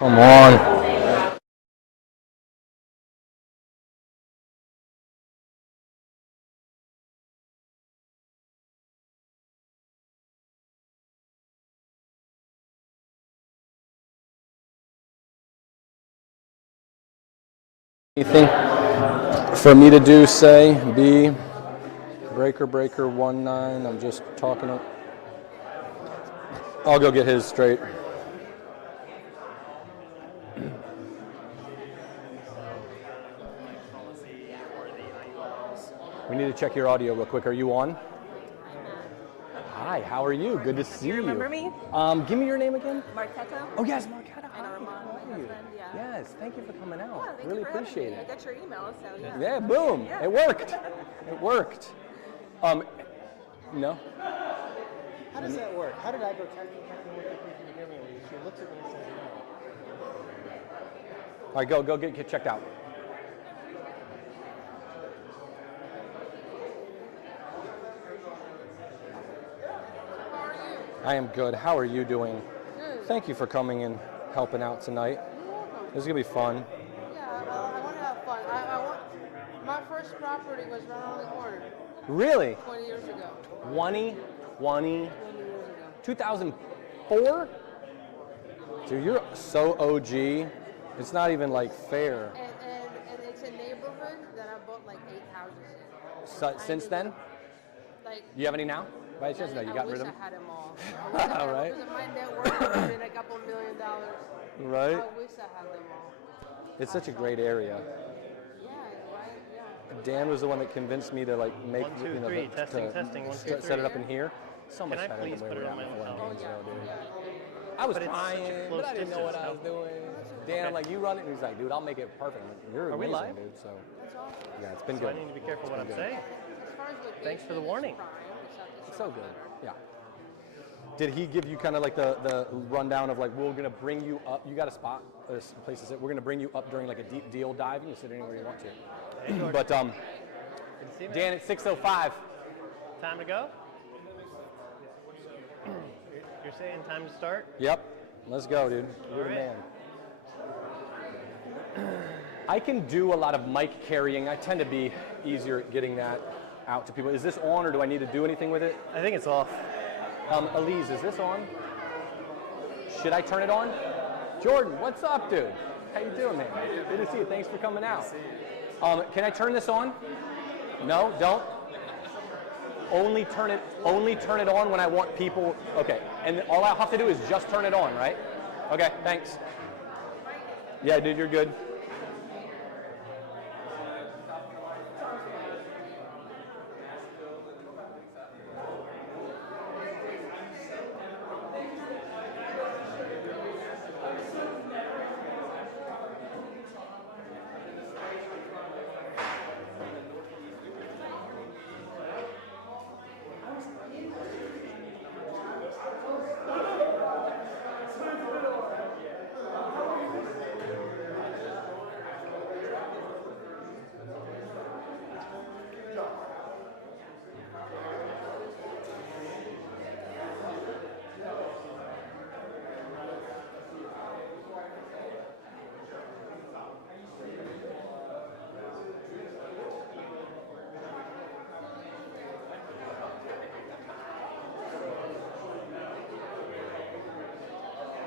Come on. Anything for me to do, say, B, breaker 19. I'm just talking. I'll go get his straight. We need to check your audio real quick. Are you on? Hi, how are you? Good to see you. You remember me? Give me your name again. Marquetta? Oh, yes, Marquetta. And Hi, Armand, how my are you? husband, yeah. Yes, thank you for coming out. Yeah, thank really you for having appreciate me. it. I got your email, so yeah. Yeah, boom. Yeah. It worked. It worked. No? How does that work? How did I go texting can you hear me? She looks at me and says no. All right, go get checked out. I am good. How are you doing? Good. Thank you for coming and helping out tonight. You're welcome. This is gonna be fun. Yeah, I want to have fun. My first property was right around the corner Really? 20 years ago. 20, 20 years ago. 2004? Dude, you're so OG. It's not even like fair. And it's a neighborhood that I bought like 8 houses in. Since then, Like, do you have any now? By any chance? No, you got rid of them. I wish I had them all. I wish I had Right. Because my net worth would have been a couple $1 million. Right? I wish I had them all. It's such a great area. Yeah, right? Yeah. Dan was the one that convinced me to like make 1, 2, 3. to Testing. 1, 2, 3. set it up in here. So much Can I better please than put where it we're on my at own before. phone? I was But it's such a trying, close but I didn't know what distance, I was no? doing. Dan, I'm like, you run it, and he's like, dude, I'll make it perfect. I'm like, you're Are we amazing, live? dude. So That's awesome. yeah, it's been So I good. need to be careful what I'm saying. As far as location, Thanks for the it's warning. prime. It's so good. Yeah. Did he give you kind of like the rundown of like, we're gonna bring you up? You got a spot, a place to sit. We're gonna bring you up during like a deep deal dive. You can sit anywhere you want to. Hey, George. But Good to see you, man. Dan, it's 6:05. Time to go? You're saying time to start? Yep. Let's go, dude. You're the All right. man. I can do a lot of mic carrying. I tend to be easier at getting that out to people. Is this on, or do I need to do anything with it? I think it's off. Elise, is this on? Should I turn it on? Jordan, what's up, dude? How you doing, man? Good to see you. Thanks for coming out. Can I turn this on? No, don't. Only turn it on when I want people. Okay, and all I have to do is just turn it on, right? Okay, thanks. Yeah, dude, you're good.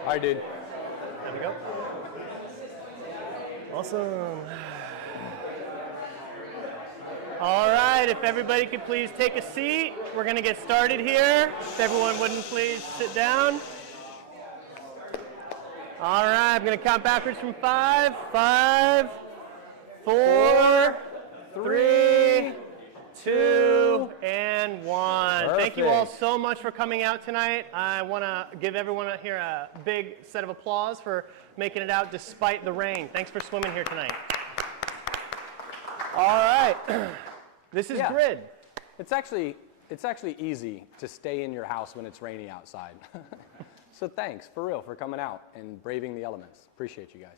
All right, dude. Time to go? Awesome. All right, if everybody could please take a seat. We're going to get started here. If everyone wouldn't please sit down. All right, I'm going to count backwards from 5. 5, 4, 3, 2, and 1. Thank you all Perfect. so much for coming out tonight. I want to give everyone here a big set of applause for making it out despite the rain. Thanks for swimming here tonight. All right. This is Yeah. Grid. It's actually easy to stay in your house when it's rainy outside. So thanks, for real, for coming out and braving the elements. Appreciate you guys.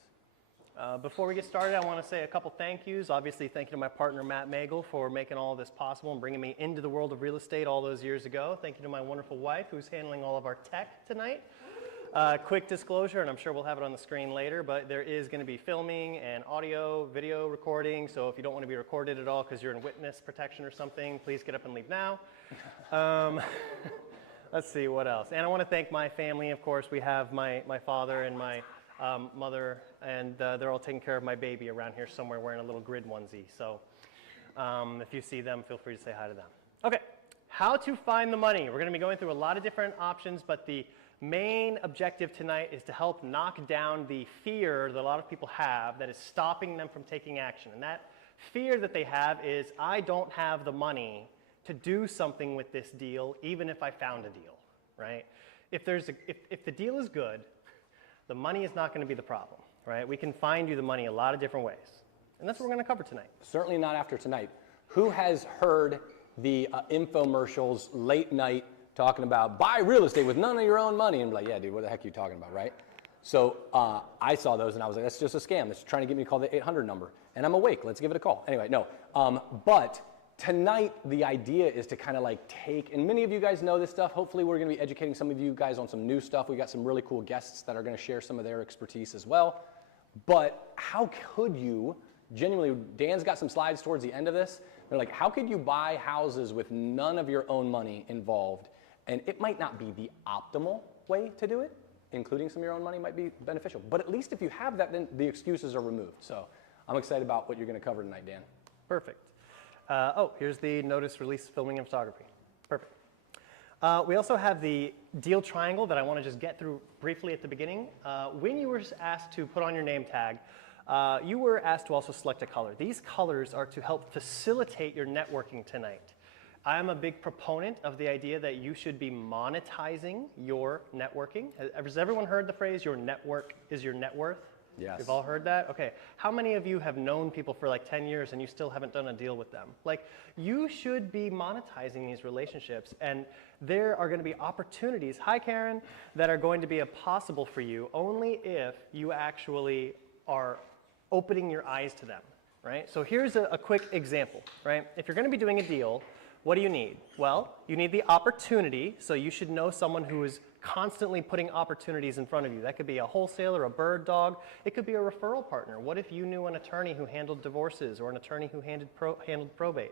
Before we get started, I want to say a couple thank yous. Obviously, thank you to my partner, Matt Magel, for making all this possible and bringing me into the world of real estate all those years ago. Thank you to my wonderful wife, who's handling all of our tech tonight. Quick disclosure, and I'm sure we'll have it on the screen later, but there is going to be filming and audio, video recording, so if you don't want to be recorded at all because you're in witness protection or something, please get up and leave now. Let's see, what else? And I want to thank my family, of course. We have my father and my mother, and they're all taking care of my baby around here somewhere wearing a little grid onesie. So if you see them, feel free to say hi to them. Okay, how to find the money. We're going to be going through a lot of different options, but the main objective tonight is to help knock down the fear that a lot of people have that is stopping them from taking action. And that fear that they have is, I don't have the money to do something with this deal, even if I found a deal, right? If the deal is good, the money is not going to be the problem, right? We can find you the money a lot of different ways. And that's what we're going to cover tonight. Certainly not after tonight. Who has heard the infomercials late night talking about buy real estate with none of your own money? And I'm like, yeah, dude, what the heck are you talking about, right? So I saw those and I was like, that's just a scam. It's trying to get me to call the 800 number. And I'm awake. Let's give it a call. Anyway, no. But tonight, the idea is to kind of like take, and many of you guys know this stuff. Hopefully, we're going to be educating some of you guys on some new stuff. We got some really cool guests that are going to share some of their expertise as well. But how could you, genuinely, Dan's got some slides towards the end of this. They're like, how could you buy houses with none of your own money involved? And it might not be the optimal way to do it. Including some of your own money might be beneficial. But at least if you have that, then the excuses are removed. So I'm excited about what you're going to cover tonight, Dan. Perfect. Here's the notice, release, filming, and photography. Perfect. We also have the deal triangle that I want to just get through briefly at the beginning. When you were asked to put on your name tag, you were asked to also select a color. These colors are to help facilitate your networking tonight. I'm a big proponent of the idea that you should be monetizing your networking. Has everyone heard the phrase, your network is your net worth? Yes. You've all heard that? Okay. How many of you have known people for like 10 years and you still haven't done a deal with them? Like, you should be monetizing these relationships, and there are going to be opportunities, hi Karen, that are going to be possible for you only if you actually are opening your eyes to them, right? So here's a quick example, right? If you're going to be doing a deal, what do you need? Well, you need the opportunity, so you should know someone who is constantly putting opportunities in front of you. That could be a wholesaler, a bird dog. It could be a referral partner. What if you knew an attorney who handled divorces or an attorney who handled probate?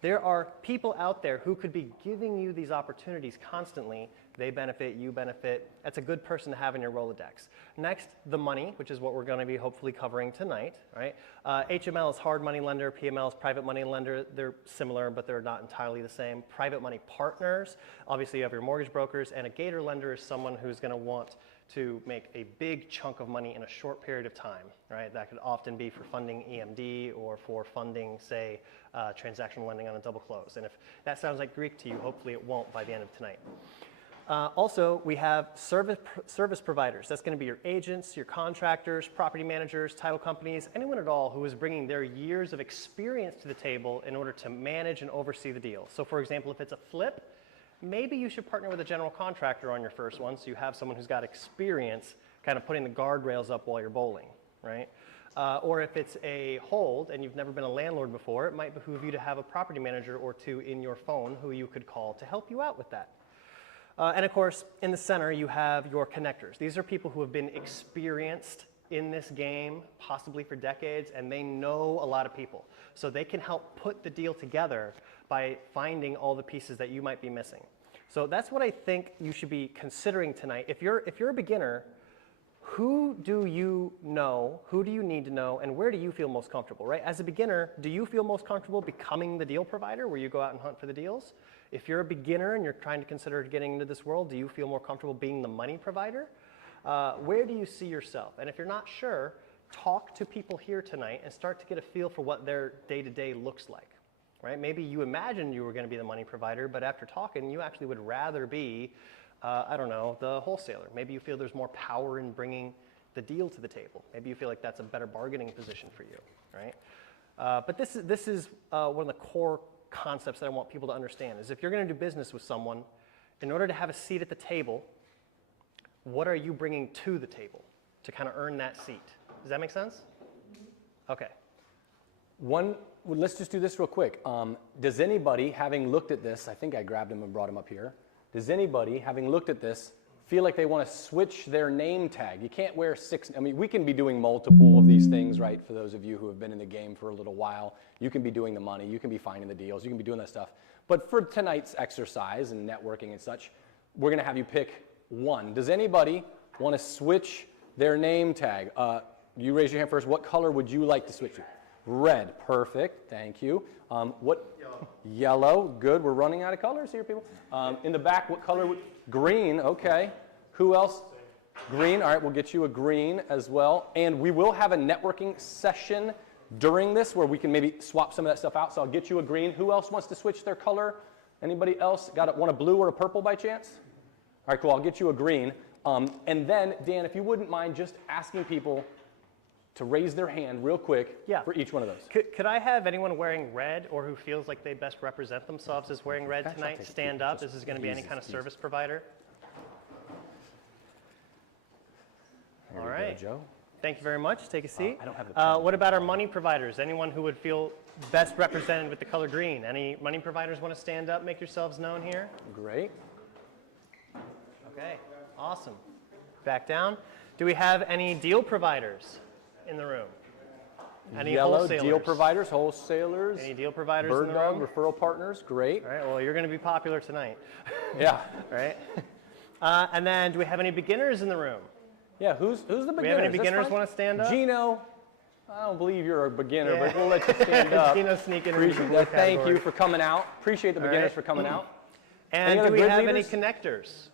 There are people out there who could be giving you these opportunities constantly. They benefit, you benefit. That's a good person to have in your Rolodex. Next, the money, which is what we're going to be hopefully covering tonight, right? HML is hard money lender, PML is private money lender. They're similar, but they're not entirely the same. Private money partners, obviously you have your mortgage brokers, and a gator lender is someone who's going to want to make a big chunk of money in a short period of time, right? That could often be for funding EMD or for funding, say, transactional lending on a double close. And if that sounds like Greek to you, hopefully it won't by the end of tonight. Also, we have service providers. That's going to be your agents, your contractors, property managers, title companies, anyone at all who is bringing their years of experience to the table in order to manage and oversee the deal. So for example, if it's a flip, maybe you should partner with a general contractor on your first one so you have someone who's got experience kind of putting the guardrails up while you're bowling, right? Or if it's a hold and you've never been a landlord before, it might behoove you to have a property manager or two in your phone who you could call to help you out with that. And of course, in the center, you have your connectors. These are people who have been experienced in this game, possibly for decades, and they know a lot of people. So they can help put the deal together by finding all the pieces that you might be missing. So that's what I think you should be considering tonight. If you're a beginner, who do you know, who do you need to know, and where do you feel most comfortable, right? As a beginner, do you feel most comfortable becoming the deal provider where you go out and hunt for the deals? If you're a beginner and you're trying to consider getting into this world, do you feel more comfortable being the money provider? Where do you see yourself? And if you're not sure, talk to people here tonight and start to get a feel for what their day-to-day looks like, right? Maybe you imagined you were going to be the money provider, but after talking, you actually would rather be, I don't know, the wholesaler. Maybe you feel there's more power in bringing the deal to the table. Maybe you feel like that's a better bargaining position for you, right? But this is one of the core concepts that I want people to understand is if you're going to do business with someone, in order to have a seat at the table, what are you bringing to the table to kind of earn that seat? Does that make sense? Okay. Let's just do this real quick. Does anybody, having looked at this, I think I grabbed him and brought him up here. Does anybody, having looked at this, feel like they want to switch their name tag. You can't wear 6, I mean, we can be doing multiple of these things, right? For those of you who have been in the game for a little while, you can be doing the money, you can be finding the deals, you can be doing that stuff. But for tonight's exercise and networking and such, we're going to have you pick one. Does anybody want to switch their name tag? You raise your hand first. What color would you like to switch to? Red. Perfect. Thank you. What? Yellow. Yellow. Good. We're running out of colors here, people. In the back, what color would? Green. Okay. Who else? Green. All right. We'll get you a green as well. And we will have a networking session during this where we can maybe swap some of that stuff out. So I'll get you a green. Who else wants to switch their color? Anybody else want a blue or a purple by chance? All right. Cool. I'll get you a green. And then, Dan, if you wouldn't mind just asking people to raise their hand real quick for each one of those. Could I have anyone wearing red or who feels like they best represent themselves as wearing red tonight stand up? This is going to be any kind of service provider. Here All right. Joe. Thank you very much. Take a seat. I don't have the what about our money providers? Anyone who would feel best represented with the color green? Any money providers want to stand up, make yourselves known here? Great. Okay. Awesome. Back down. Do we have any deal providers in the room? Any Yellow, wholesalers? deal providers, wholesalers. Any deal providers Bird in the dog, room? referral partners, great. All right, well, you're going to be popular tonight. Yeah. Right? And then, do we have any beginners in the room? Yeah, who's the beginners? Do we have any beginners want to stand up? Gino, I don't believe you're a beginner, Yeah. but we'll let you stand up. Gino sneaking in. Appreciate that. Thank you for coming out. Appreciate the beginners for coming out. And do we have any connectors?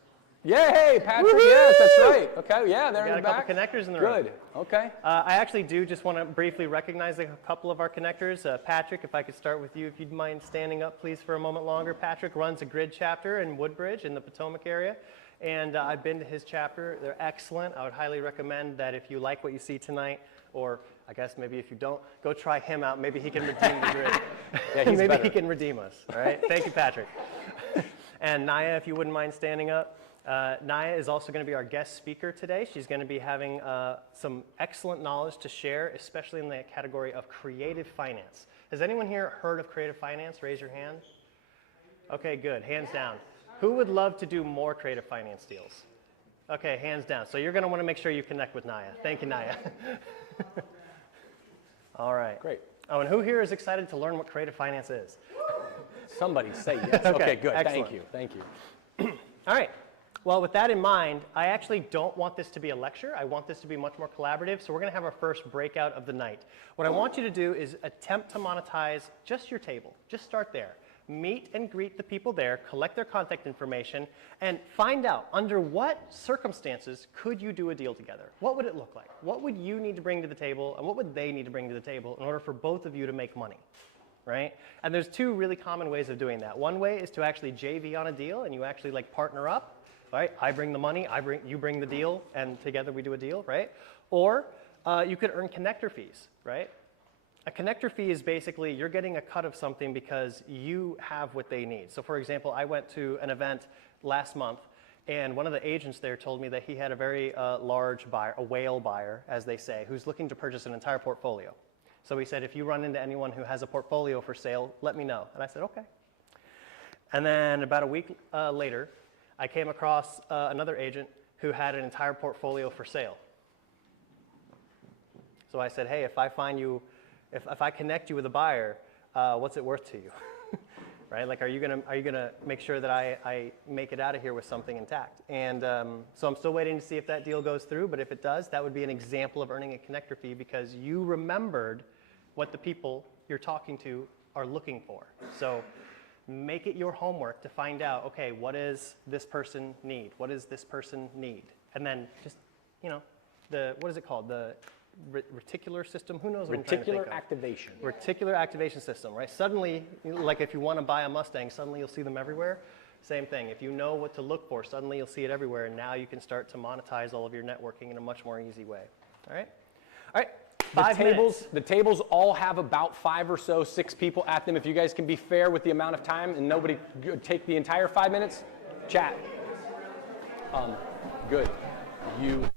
Yeah, hey, Patrick, yes, that's right. Okay, yeah, they're in the back. Got a couple connectors in the room. Good, okay. I actually do just want to briefly recognize a couple of our connectors. Patrick, if I could start with you, if you'd mind standing up, please, for a moment longer. Patrick runs a grid chapter in Woodbridge in the Potomac area, and I've been to his chapter. They're excellent. I would highly recommend that if you like what you see tonight, or I guess maybe if you don't, go try him out. Maybe he can redeem the grid. Yeah, he's maybe better. he can redeem us. All right, thank you, Patrick. And Naya, if you wouldn't mind standing up. Naya is also going to be our guest speaker today. She's going to be having some excellent knowledge to share, especially in the category of creative finance. Has anyone here heard of creative finance? Raise your hand. Okay, good. Hands down. Who would love to do more creative finance deals? Okay, hands down. So you're going to want to make sure you connect with Naya. Thank you, Naya. All right. Great. Oh, and who here is excited to learn what creative finance is? Somebody say yes. Okay, good. Excellent. Thank you. All right. Well, with that in mind, I actually don't want this to be a lecture. I want this to be much more collaborative, so we're going to have our first breakout of the night. What I want you to do is attempt to monetize just your table. Just start there. Meet and greet the people there, collect their contact information, and find out under what circumstances could you do a deal together? What would it look like? What would you need to bring to the table, and what would they need to bring to the table in order for both of you to make money? Right? And there's two really common ways of doing that. One way is to actually JV on a deal, and you actually like partner up. Right? I bring the money, you bring the deal, and together we do a deal, right? Or you could earn connector fees, right? A connector fee is basically you're getting a cut of something because you have what they need. So for example, I went to an event last month, and one of the agents there told me that he had a very large buyer, a whale buyer, as they say, who's looking to purchase an entire portfolio. So he said, if you run into anyone who has a portfolio for sale, let me know. And I said, okay. And then about a week later, I came across another agent who had an entire portfolio for sale. So I said, hey, if I find you, if I connect you with a buyer, what's it worth to you? Right? Like, are you gonna make sure that I make it out of here with something intact? And so I'm still waiting to see if that deal goes through, but if it does, that would be an example of earning a connector fee because you remembered what the people you're talking to are looking for. So make it your homework to find out, okay, what does this person need? What does this person need? And then just, what is it called? The reticular system? Who knows what I'm trying to think of? Reticular activation. Reticular activation system, right? Suddenly, like if you want to buy a Mustang, suddenly you'll see them everywhere. Same thing. If you know what to look for, suddenly you'll see it everywhere, and now you can start to monetize all of your networking in a much more easy way. All right? All right. The tables all have about 5 or so, 6 people at them. If you guys can be fair with the amount of time and nobody take the entire 5 minutes, chat. Good. You.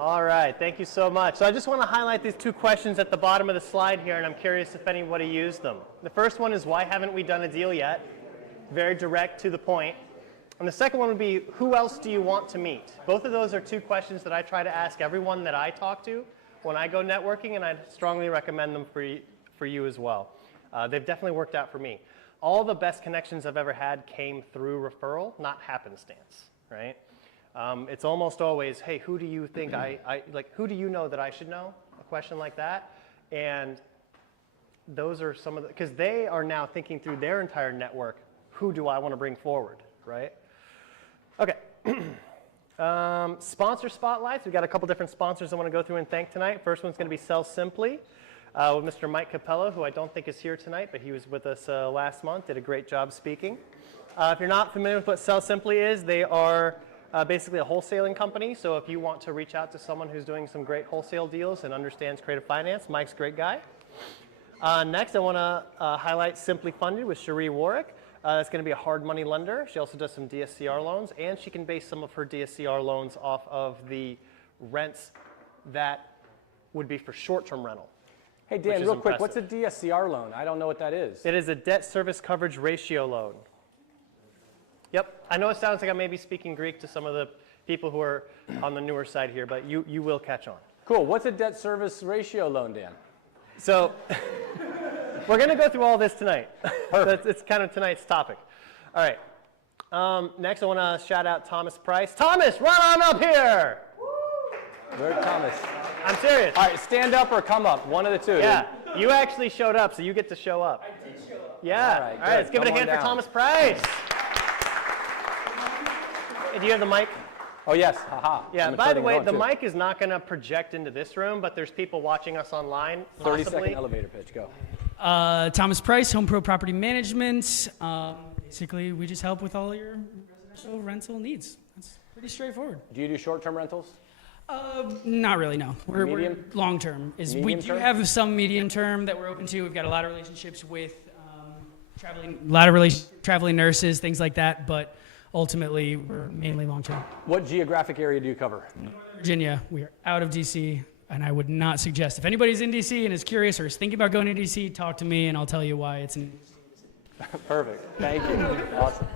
All right, thank you so much. So I just want to highlight these 2 questions at the bottom of the slide here, and I'm curious if anybody used them. The first one is, why haven't we done a deal yet? Very direct, to the point. And the second one would be, who else do you want to meet? Both of those are 2 questions that I try to ask everyone that I talk to when I go networking, and I strongly recommend them for you as well. They've definitely worked out for me. All the best connections I've ever had came through referral, not happenstance, right? It's almost always, hey, who do you think who do you know that I should know? A question like that. And those are some of the, because they are now thinking through their entire network, who do I want to bring forward, right? Okay. Sponsor spotlights. We've got a couple different sponsors I want to go through and thank tonight. First one's going to be Sell Simply with Mr. Mike Capello, who I don't think is here tonight, but he was with us last month, did a great job speaking. If you're not familiar with what Sell Simply is, they are basically a wholesaling company. So if you want to reach out to someone who's doing some great wholesale deals and understands creative finance, Mike's a great guy. Next, I want to highlight Simply Funded with Cherie Warwick. That's going to be a hard money lender. She also does some DSCR loans, and she can base some of her DSCR loans off of the rents that would be for short-term rental. Hey, Dan, real quick, what's a DSCR loan? I don't know what that is. It is a debt service coverage ratio loan. Yep. I know it sounds like I may be speaking Greek to some of the people who are on the newer side here, but you will catch on. Cool. What's a debt service ratio loan, Dan? So we're going to go through all this tonight. Perfect. It's kind of tonight's topic. All right. Next, I want to shout out Thomas Price. Thomas, run on up here. Where's Thomas? I'm serious. All right, stand up or come up. One of the two. Yeah. You actually showed up, so you get to show up. I did show up. Yeah. All right, let's give it a hand for Thomas Price. Do you have the mic? Oh, yes. Haha. Yeah, by the way, the mic is not going to project into this room, but there's people watching us online. 30-second elevator pitch. Go. Thomas Price, Home Pro Property Management. Basically, we just help with all your residential rental needs. That's pretty straightforward. Do you do short-term rentals? Not really, no. We're Medium? long-term. We do term? have some medium-term that we're open to. We've got a lot of relationships with traveling nurses, things like that, but ultimately, we're mainly long-term. What geographic area do you cover? Virginia. We are out of D.C., and I would not suggest. If anybody's in D.C. and is curious or is thinking about going to D.C., talk to me, and I'll tell you why it's in Perfect. Thank you. Awesome.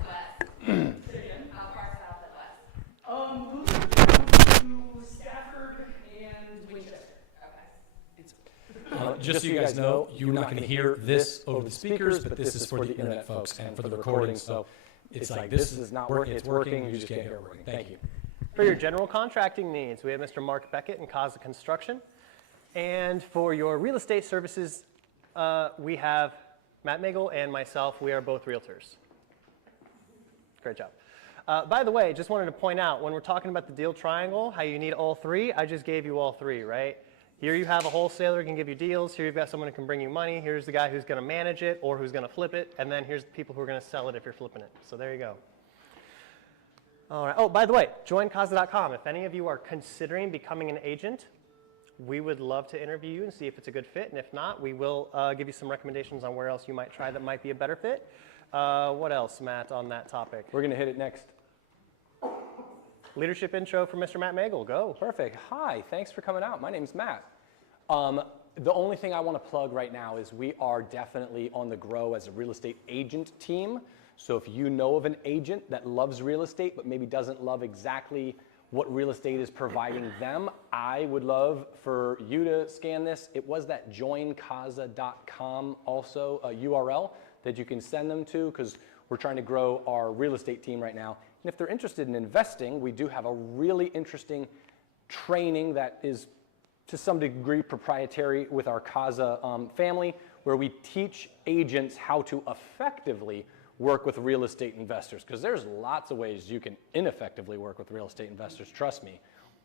Stafford and Winchester. Just so you guys know, you're not going to hear this over the speakers, but this is for the internet folks and for the recording. So it's like this is not working, it's working, you just can't hear it working. Thank you. For your general contracting needs, we have Mr. Mark Beckett in Kaza Construction. And for your real estate services, we have Matt Magel and myself. We are both realtors. Great job. By the way, just wanted to point out, when we're talking about the deal triangle, how you need all three, I just gave you all three, right? Here you have a wholesaler who can give you deals. Here you've got someone who can bring you money. Here's the guy who's going to manage it or who's going to flip it. And then here's the people who are going to sell it if you're flipping it. So there you go. All right. Oh, by the way, join Kaza.com. If any of you are considering becoming an agent, we would love to interview you and see if it's a good fit. And if not, we will give you some recommendations on where else you might try that might be a better fit. What else, Matt, on that topic? We're going to hit it next. Leadership intro from Mr. Matt Magel. Go. Perfect. Hi. Thanks for coming out. My name's Matt. The only thing I want to plug right now is we are definitely on the grow as a real estate agent team. So if you know of an agent that loves real estate but maybe doesn't love exactly what real estate is providing them, I would love for you to scan this. It was that joinkaza.com also a URL that you can send them to because we're trying to grow our real estate team right now. And if they're interested in investing, we do have a really interesting training that is to some degree proprietary with our Kaza family, where we teach agents how to effectively work with real estate investors, because there's lots of ways you can ineffectively work with real estate investors, trust me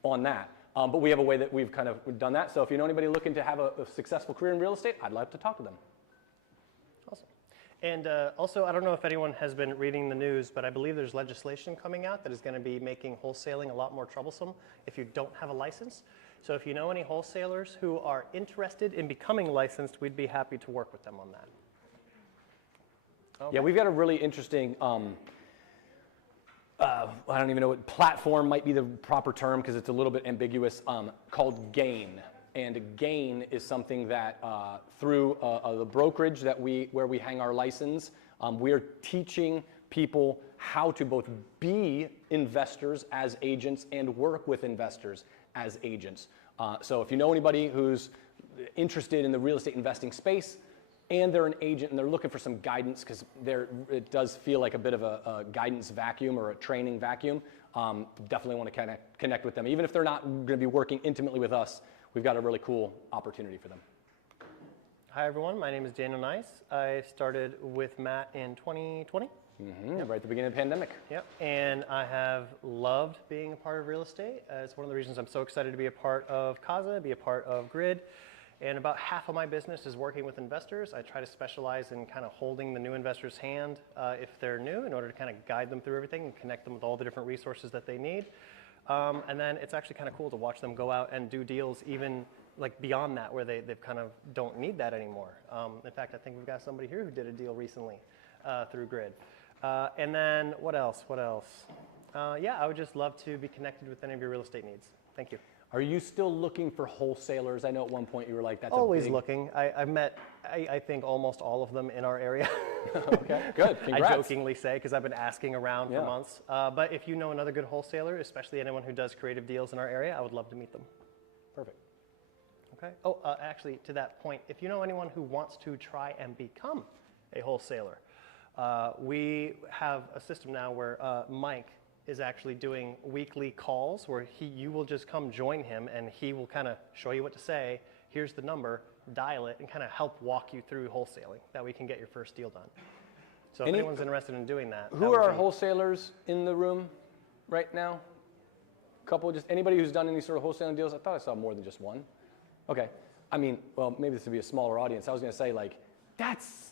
on that. But we have a way that we've kind of done that. So if you know anybody looking to have a successful career in real estate, I'd love to talk to them. Awesome. And also, I don't know if anyone has been reading the news, but I believe there's legislation coming out that is going to be making wholesaling a lot more troublesome if you don't have a license. So if you know any wholesalers who are interested in becoming licensed, we'd be happy to work with them on that. Okay. Yeah, we've got a really interesting I don't even know what platform might be the proper term because it's a little bit ambiguous, called Gain. And Gain is something that through the brokerage where we hang our license, we're teaching people how to both be investors as agents and work with investors as agents. So if you know anybody who's interested in the real estate investing space and they're an agent and they're looking for some guidance, because it does feel like a bit of a guidance vacuum or a training vacuum, definitely want to connect with them. Even if they're not going to be working intimately with us, we've got a really cool opportunity for them. Hi everyone, my name is Daniel Nice. I started with Matt in 2020. Yep. Right at the beginning of the pandemic. Yep, and I have loved being a part of real estate. It's one of the reasons I'm so excited to be a part of Casa, be a part of Grid. And about half of my business is working with investors. I try to specialize in kind of holding the new investor's hand if they're new in order to kind of guide them through everything and connect them with all the different resources that they need. And then it's actually kind of cool to watch them go out and do deals even like beyond that where they kind of don't need that anymore. In fact, I think we've got somebody here who did a deal recently through Grid. And then what else? Yeah, I would just love to be connected with any of your real estate needs. Thank you. Are you still looking for wholesalers? I know at one point you were like, that's always a big... looking. I've met, I think, almost all of them in our area. Okay, good. Congrats. I jokingly say, because I've been asking around for months. But if you know another good wholesaler, especially anyone who does creative deals in our area, I would love to meet them. Perfect. Okay. Oh, actually, to that point, if you know anyone who wants to try and become a wholesaler, we have a system now where Mike is actually doing weekly calls where you will just come join him and he will kind of show you what to say. Here's the number, dial it, and kind of help walk you through wholesaling that we can get your first deal done. So if anyone's interested in doing that. Who are our wholesalers in the room right now? Couple, just anybody who's done any sort of wholesaling deals? I thought I saw more than just one. Okay. I mean, well, maybe this would be a smaller audience. I was going to say, like, that's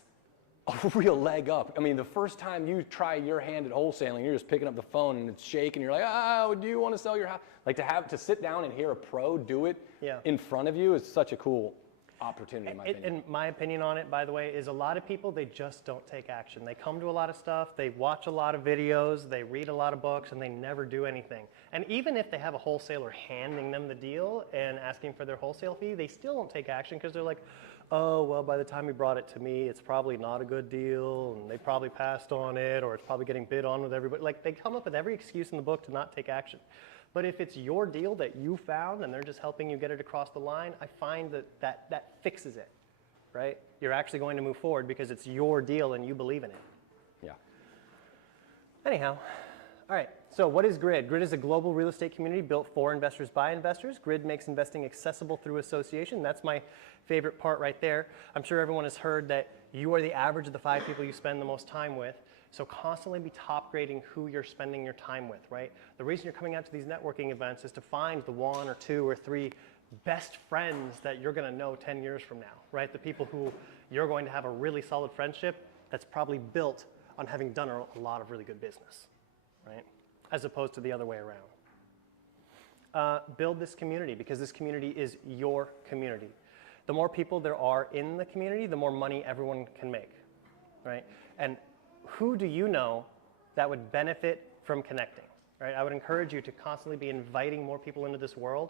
a real leg up. I mean, the first time you try your hand at wholesaling, you're just picking up the phone and it's shaking. You're like, oh, do you want to sell your house? Like to sit down and hear a pro do it in front of you is such a cool opportunity, in my opinion. And my opinion on it, by the way, is a lot of people, they just don't take action. They come to a lot of stuff, they watch a lot of videos, they read a lot of books, and they never do anything. And even if they have a wholesaler handing them the deal and asking for their wholesale fee, they still don't take action because they're like, oh, well, by the time he brought it to me, it's probably not a good deal, and they probably passed on it, or it's probably getting bid on with everybody. Like, they come up with every excuse in the book to not take action. But if it's your deal that you found and they're just helping you get it across the line, I find that fixes it, right? You're actually going to move forward because it's your deal and you believe in it. Yeah. Anyhow, all right, so what is Grid? Grid is a global real estate community built for investors by investors. Grid makes investing accessible through association. That's my favorite part right there. I'm sure everyone has heard that you are the average of the 5 people you spend the most time with. So constantly be top grading who you're spending your time with, right? The reason you're coming out to these networking events is to find the 1 or 2 or 3 best friends that you're going to know 10 years from now, right? The people who you're going to have a really solid friendship that's probably built on having done a lot of really good business, right? As opposed to the other way around. Build this community because this community is your community. The more people there are in the community, the more money everyone can make, right? And who do you know that would benefit from connecting, right? I would encourage you to constantly be inviting more people into this world.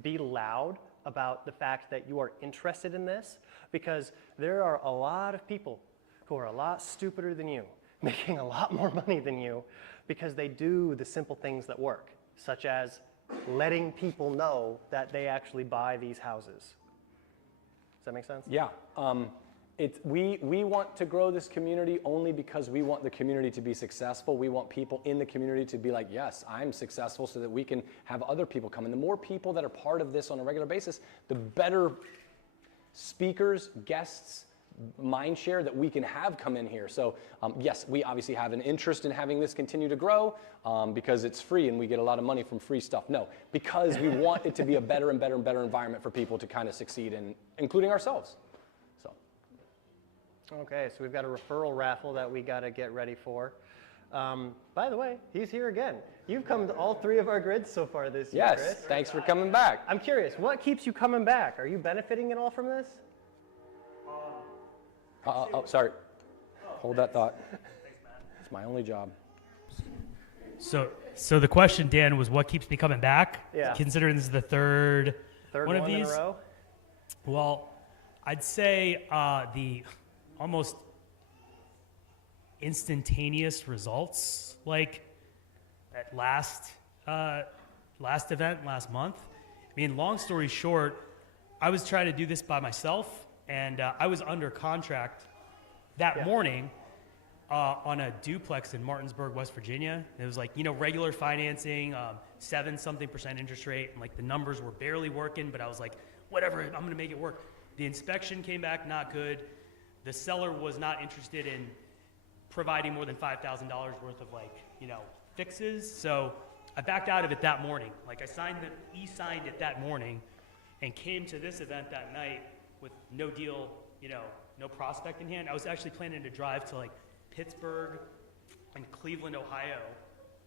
Be loud about the fact that you are interested in this because there are a lot of people who are a lot stupider than you, making a lot more money than you because they do the simple things that work, such as letting people know that they actually buy these houses. Does that make sense? Yeah. We want to grow this community only because we want the community to be successful. We want people in the community to be like, yes, I'm successful so that we can have other people come. And the more people that are part of this on a regular basis, the better speakers, guests, mind share that we can have come in here. So yes, we obviously have an interest in having this continue to grow because it's free and we get a lot of money from free stuff. No, because we want it to be a better and better and better environment for people to kind of succeed in, including ourselves. So. Okay, so we've got a referral raffle that we got to get ready for. By the way, he's here again. You've come to all 3 of our grids so far this year, Yes, Chris. thanks for coming back. I'm curious, what keeps you coming back? Are you benefiting at all from this? Oh, sorry. Hold that thought. Thanks, Matt. It's my only job. So the question, Dan, was what keeps me coming back? Yeah. Considering this is the third Third one one of in these. a row? Well, I'd say the almost instantaneous results, like at last event last month. I mean, long story short, I was trying to do this by myself, and I was under contract that morning on a duplex in Martinsburg, West Virginia. It was like, regular financing, 7-something% interest rate, and like the numbers were barely working, but I was like, whatever, I'm gonna make it work. The inspection came back not good. The seller was not interested in providing more than $5,000 worth of fixes. So I backed out of it that morning. Like e-signed it that morning and came to this event that night with no deal, no prospect in hand. I was actually planning to drive to Pittsburgh and Cleveland, Ohio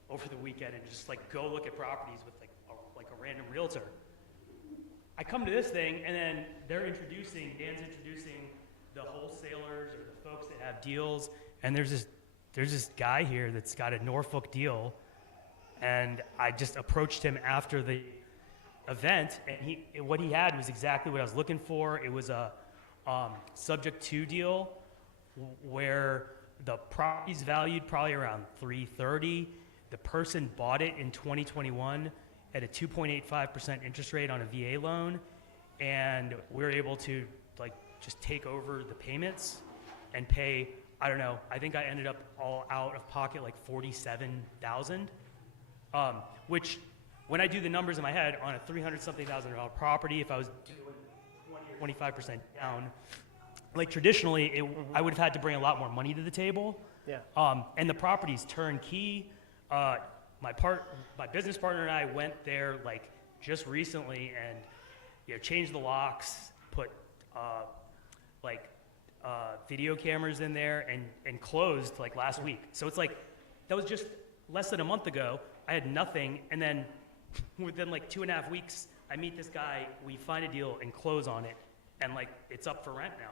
over the weekend and just go look at properties with a random realtor. I come to this thing and then Dan's introducing the wholesalers or the folks that have deals, and there's this guy here that's got a Norfolk deal, and I just approached him after the event, and what he had was exactly what I was looking for. It was a subject to deal where the property's valued probably around $330. The person bought it in 2021 at a 2.85% interest rate on a VA loan, and we were able to just take over the payments and pay, I don't know, I think I ended up all out of pocket $47,000, which when I do the numbers in my head on a $300-something thousand property, if I was doing 20 or 25% down, traditionally, I would have had to bring a lot more money to the table. Yeah. And the property's turnkey. My business partner and I went there just recently and changed the locks, put video cameras in there, and closed last week. So it's that was just less than a month ago. I had nothing, and then within 2.5 weeks, I meet this guy, we find a deal and close on it, and it's up for rent now.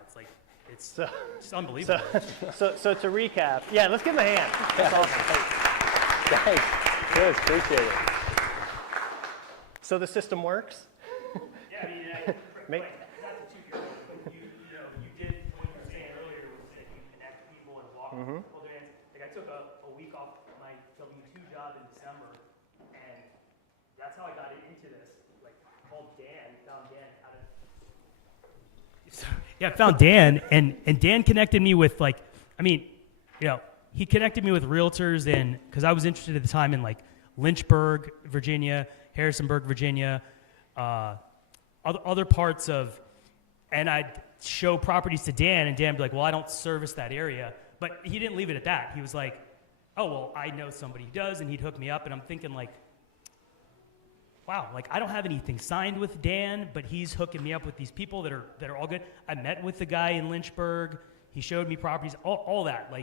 It's it's unbelievable. So to recap, yeah, let's give him a hand. That's awesome. Thanks. Good, appreciate it. So the system works? Yeah, I mean, Make- not to toot your horn, but you did what you were saying earlier was that you connect people and walk people there. I took a week off my W-2 job in December, and that's how I got into this. Called Dan, found Dan out of. Yeah, I found Dan, and Dan connected me with he connected me with realtors, and because I was interested at the time in Lynchburg, Virginia, Harrisonburg, Virginia, other parts of, and I'd show properties to Dan, and Dan would be like, well, I don't service that area. But he didn't leave it at that. He was like, oh, well, I know somebody who does, and he'd hook me up, and I'm thinking wow, I don't have anything signed with Dan, but he's hooking me up with these people that are all good. I met with the guy in Lynchburg. He showed me properties, all that.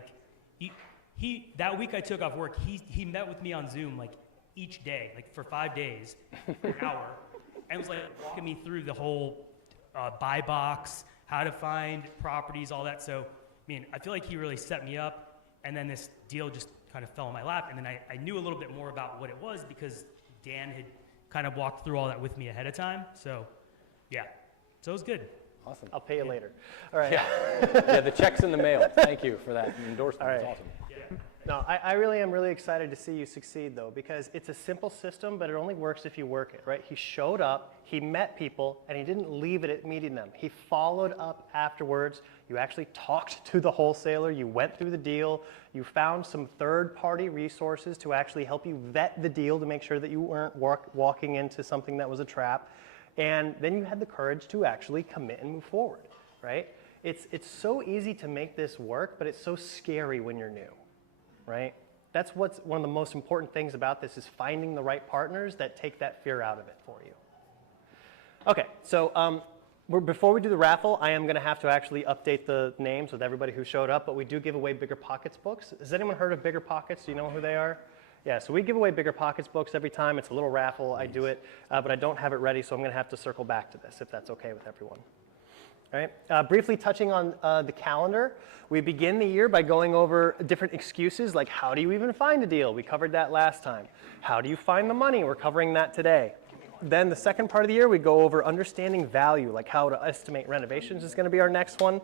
He that week I took off work, he met with me on Zoom each day, for 5 days, for an hour, and was walking me through the whole buy box, how to find properties, all that. So, I feel he really set me up, and then this deal just kind of fell in my lap, and then I knew a little bit more about what it was because Dan had kind of walked through all that with me ahead of time. So, yeah. So it was good. Awesome. I'll pay you later. All right. Yeah, the check's in the mail. Thank you for that endorsement. All right. It's awesome. No, I really am really excited to see you succeed, though, because it's a simple system, but it only works if you work it, right? He showed up, he met people, and he didn't leave it at meeting them. He followed up afterwards. You actually talked to the wholesaler. You went through the deal. You found some third-party resources to actually help you vet the deal to make sure that you weren't walking into something that was a trap. And then you had the courage to actually commit and move forward, right? It's so easy to make this work, but it's so scary when you're new. Right? That's what's one of the most important things about this is finding the right partners that take that fear out of it for you. Okay, so before we do the raffle, I am going to have to actually update the names with everybody who showed up, but we do give away Bigger Pockets books. Has anyone heard of Bigger Pockets? Do you know who they are? Yeah, so we give away Bigger Pockets books every time. It's a little raffle. I do it, but I don't have it ready, so I'm going to have to circle back to this if that's okay with everyone. All right. Briefly touching on the calendar, we begin the year by going over different excuses like how do you even find a deal? We covered that last time. How do you find the money? We're covering that today. Then the second part of the year, we go over understanding value, like how to estimate renovations is going to be our next one.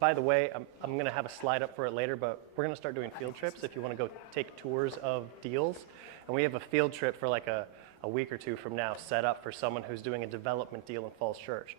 By the way, I'm going to have a slide up for it later, but we're going to start doing field trips if you want to go take tours of deals. And we have a field trip for like a week or two from now set up for someone who's doing a development deal in Falls Church.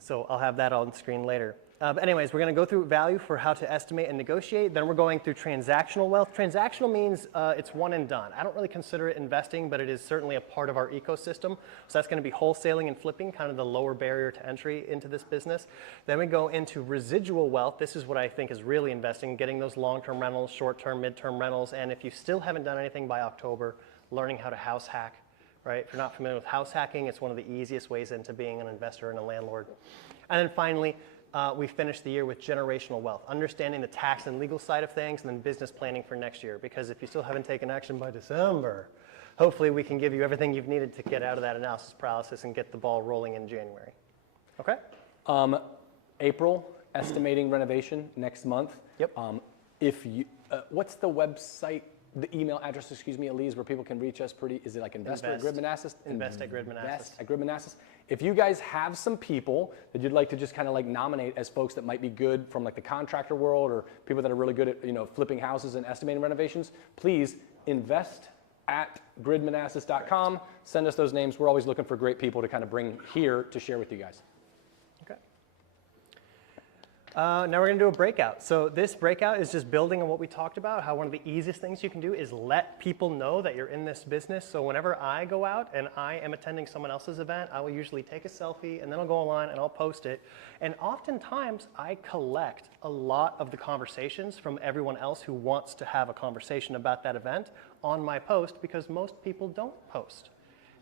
So I'll have that on the screen later. But anyways, we're going to go through value for how to estimate and negotiate. Then we're going through transactional wealth. Transactional means it's one and done. I don't really consider it investing, but it is certainly a part of our ecosystem. So that's going to be wholesaling and flipping, kind of the lower barrier to entry into this business. Then we go into residual wealth. This is what I think is really investing, getting those long-term rentals, short-term, mid-term rentals. And if you still haven't done anything by October, learning how to house hack. Right? If you're not familiar with house hacking, it's one of the easiest ways into being an investor and a landlord. And then finally, we finish the year with generational wealth, understanding the tax and legal side of things, and then business planning for next year. Because if you still haven't taken action by December, hopefully we can give you everything you've needed to get out of that analysis paralysis and get the ball rolling in January. Okay? April, estimating renovation next month. Yep. If you, what's the website, the email address, excuse me, Elise, where people can reach us is it like investor at Grid Manassas? Invest at Grid Manassas. Invest at Grid Manassas. If you guys have some people that you'd like to just kind of like nominate as folks that might be good from like the contractor world or people that are really good at, flipping houses and estimating renovations, please invest at gridmanassas.com. Send us those names. We're always looking for great people to kind of bring here to share with you guys. Okay. Now we're going to do a breakout. So this breakout is just building on what we talked about, how one of the easiest things you can do is let people know that you're in this business. So whenever I go out and I am attending someone else's event, I will usually take a selfie and then I'll go online and I'll post it. And oftentimes I collect a lot of the conversations from everyone else who wants to have a conversation about that event on my post because most people don't post.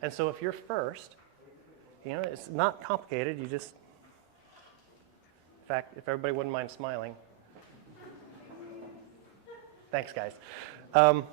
And so if you're first, it's not complicated. You just in fact, if everybody wouldn't mind smiling. Thanks, guys. I'm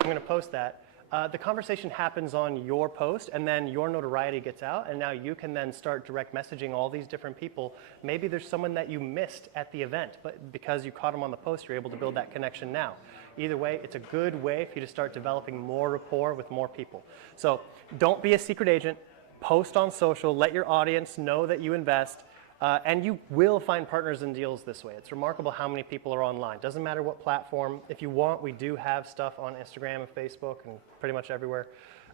going to post that. The conversation happens on your post, and then your notoriety gets out, and now you can then start direct messaging all these different people. Maybe there's someone that you missed at the event, but because you caught them on the post, you're able to build that connection now. Either way, it's a good way for you to start developing more rapport with more people. So don't be a secret agent. Post on social. Let your audience know that you invest. And you will find partners and deals this way. It's remarkable how many people are online. Doesn't matter what platform. If you want, we do have stuff on Instagram and Facebook and pretty much everywhere.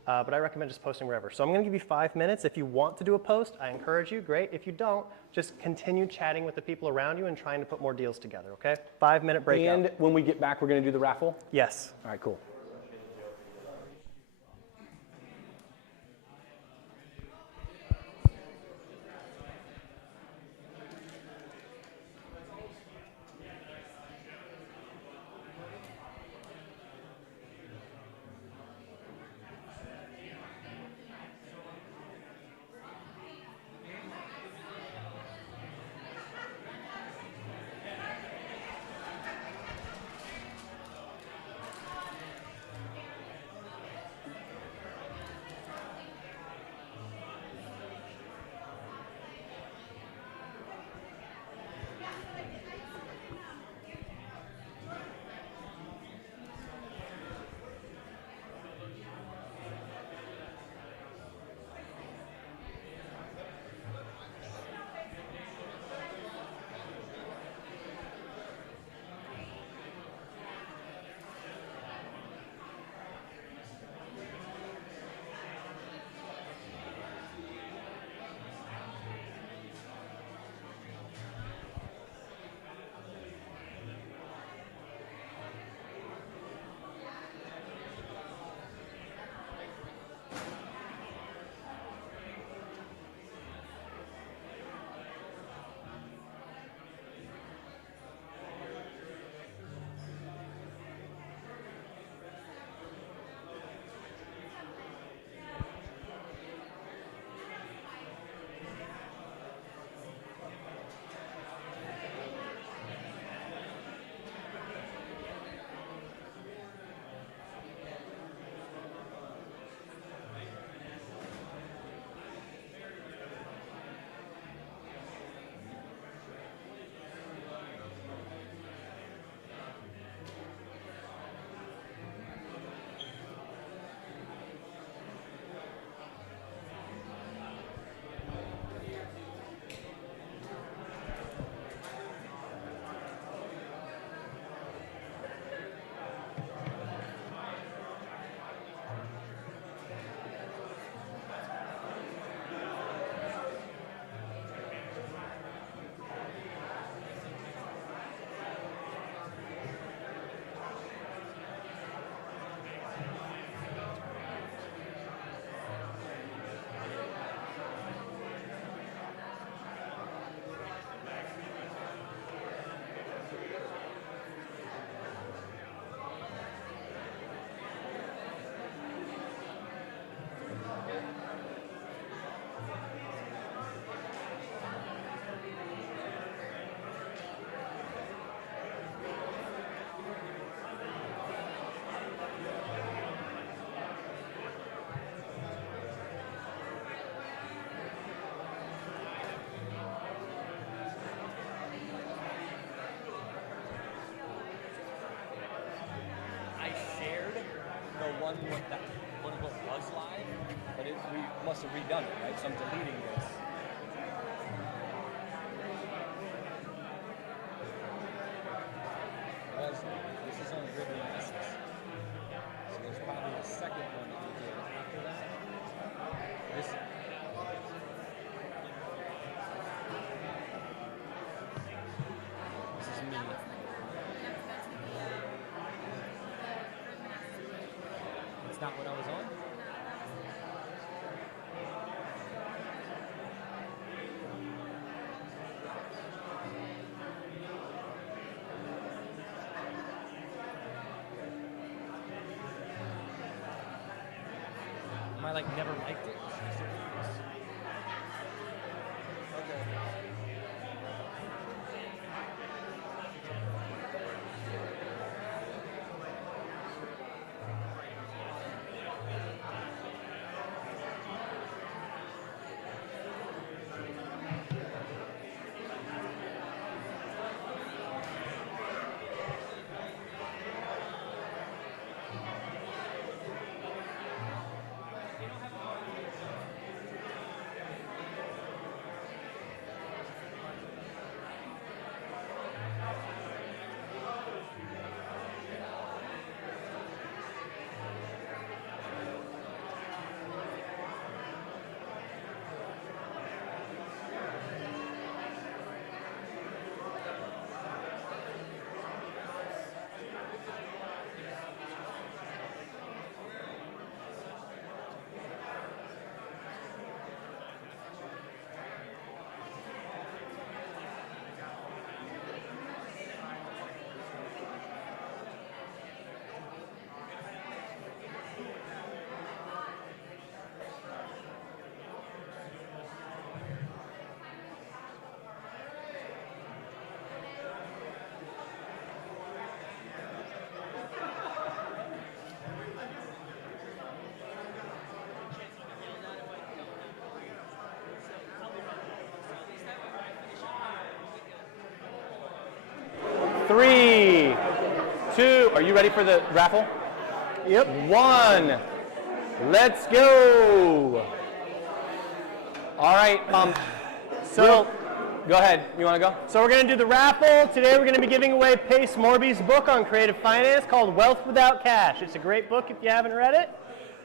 But I recommend just posting wherever. So I'm going to give you 5 minutes. If you want to do a post, I encourage you. Great. If you don't, just continue chatting with the people around you and trying to put more deals together, okay? 5-minute breakout. And when we get back, we're going to do the raffle? Yes. All right, cool. what that what was live, but we must have redone it, right? So I'm deleting this. Was live. This is on River Manassas. So there's probably a second one that we did after that. This. This is me. It's not what I was on? Am I like never liked it? Okay. Three, two, are you ready for the raffle? Yep. One, let's go. All right, so go ahead, you wanna go? So we're going to do the raffle. Today we're going to be giving away Pace Morby's book on creative finance called Wealth Without Cash. It's a great book if you haven't read it.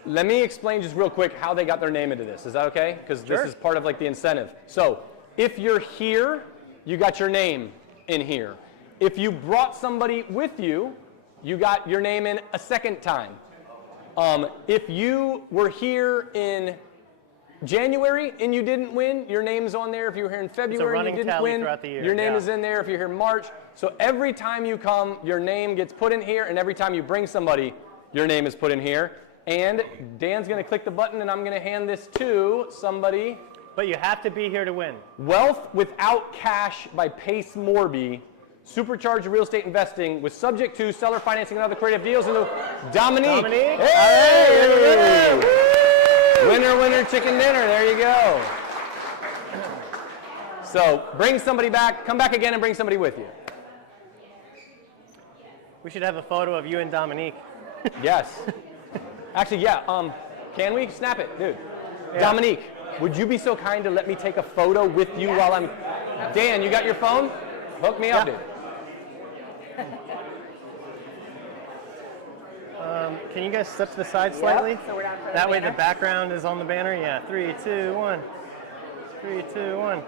Let me explain just real quick how they got their name into this. Is that okay? Because Sure. this is part of like the incentive. So if you're here, you got your name in here. If you brought somebody with you, you got your name in a second time. If you were here in January and you didn't win, your name's on there. If you were here in February and you didn't win, your name is in there. If you're here in March. So every time you come, your name gets put in here, and every time you bring somebody, your name is put in here. And Dan's going to click the button, and I'm going to hand this to somebody. But you have to be here to win. Wealth Without Cash by Pace Morby. Supercharged real estate investing with subject to seller financing and other creative deals. And Dominique. Dominique. Hey! All right, Winner, winner, chicken dinner. There you go. So bring somebody back. Come back again and bring somebody with you. We should have a photo of you and Dominique. Yes. Actually, yeah. Can we? Snap it, dude. Yeah. Dominique, would you be so kind to let me take a photo with you while I'm... Dan, you got your phone? Hook me up, dude. Can you guys step to the side slightly? So we're down for That way the banner. background is on the banner. Yeah, 3, 2, 1. 3, 2, 1.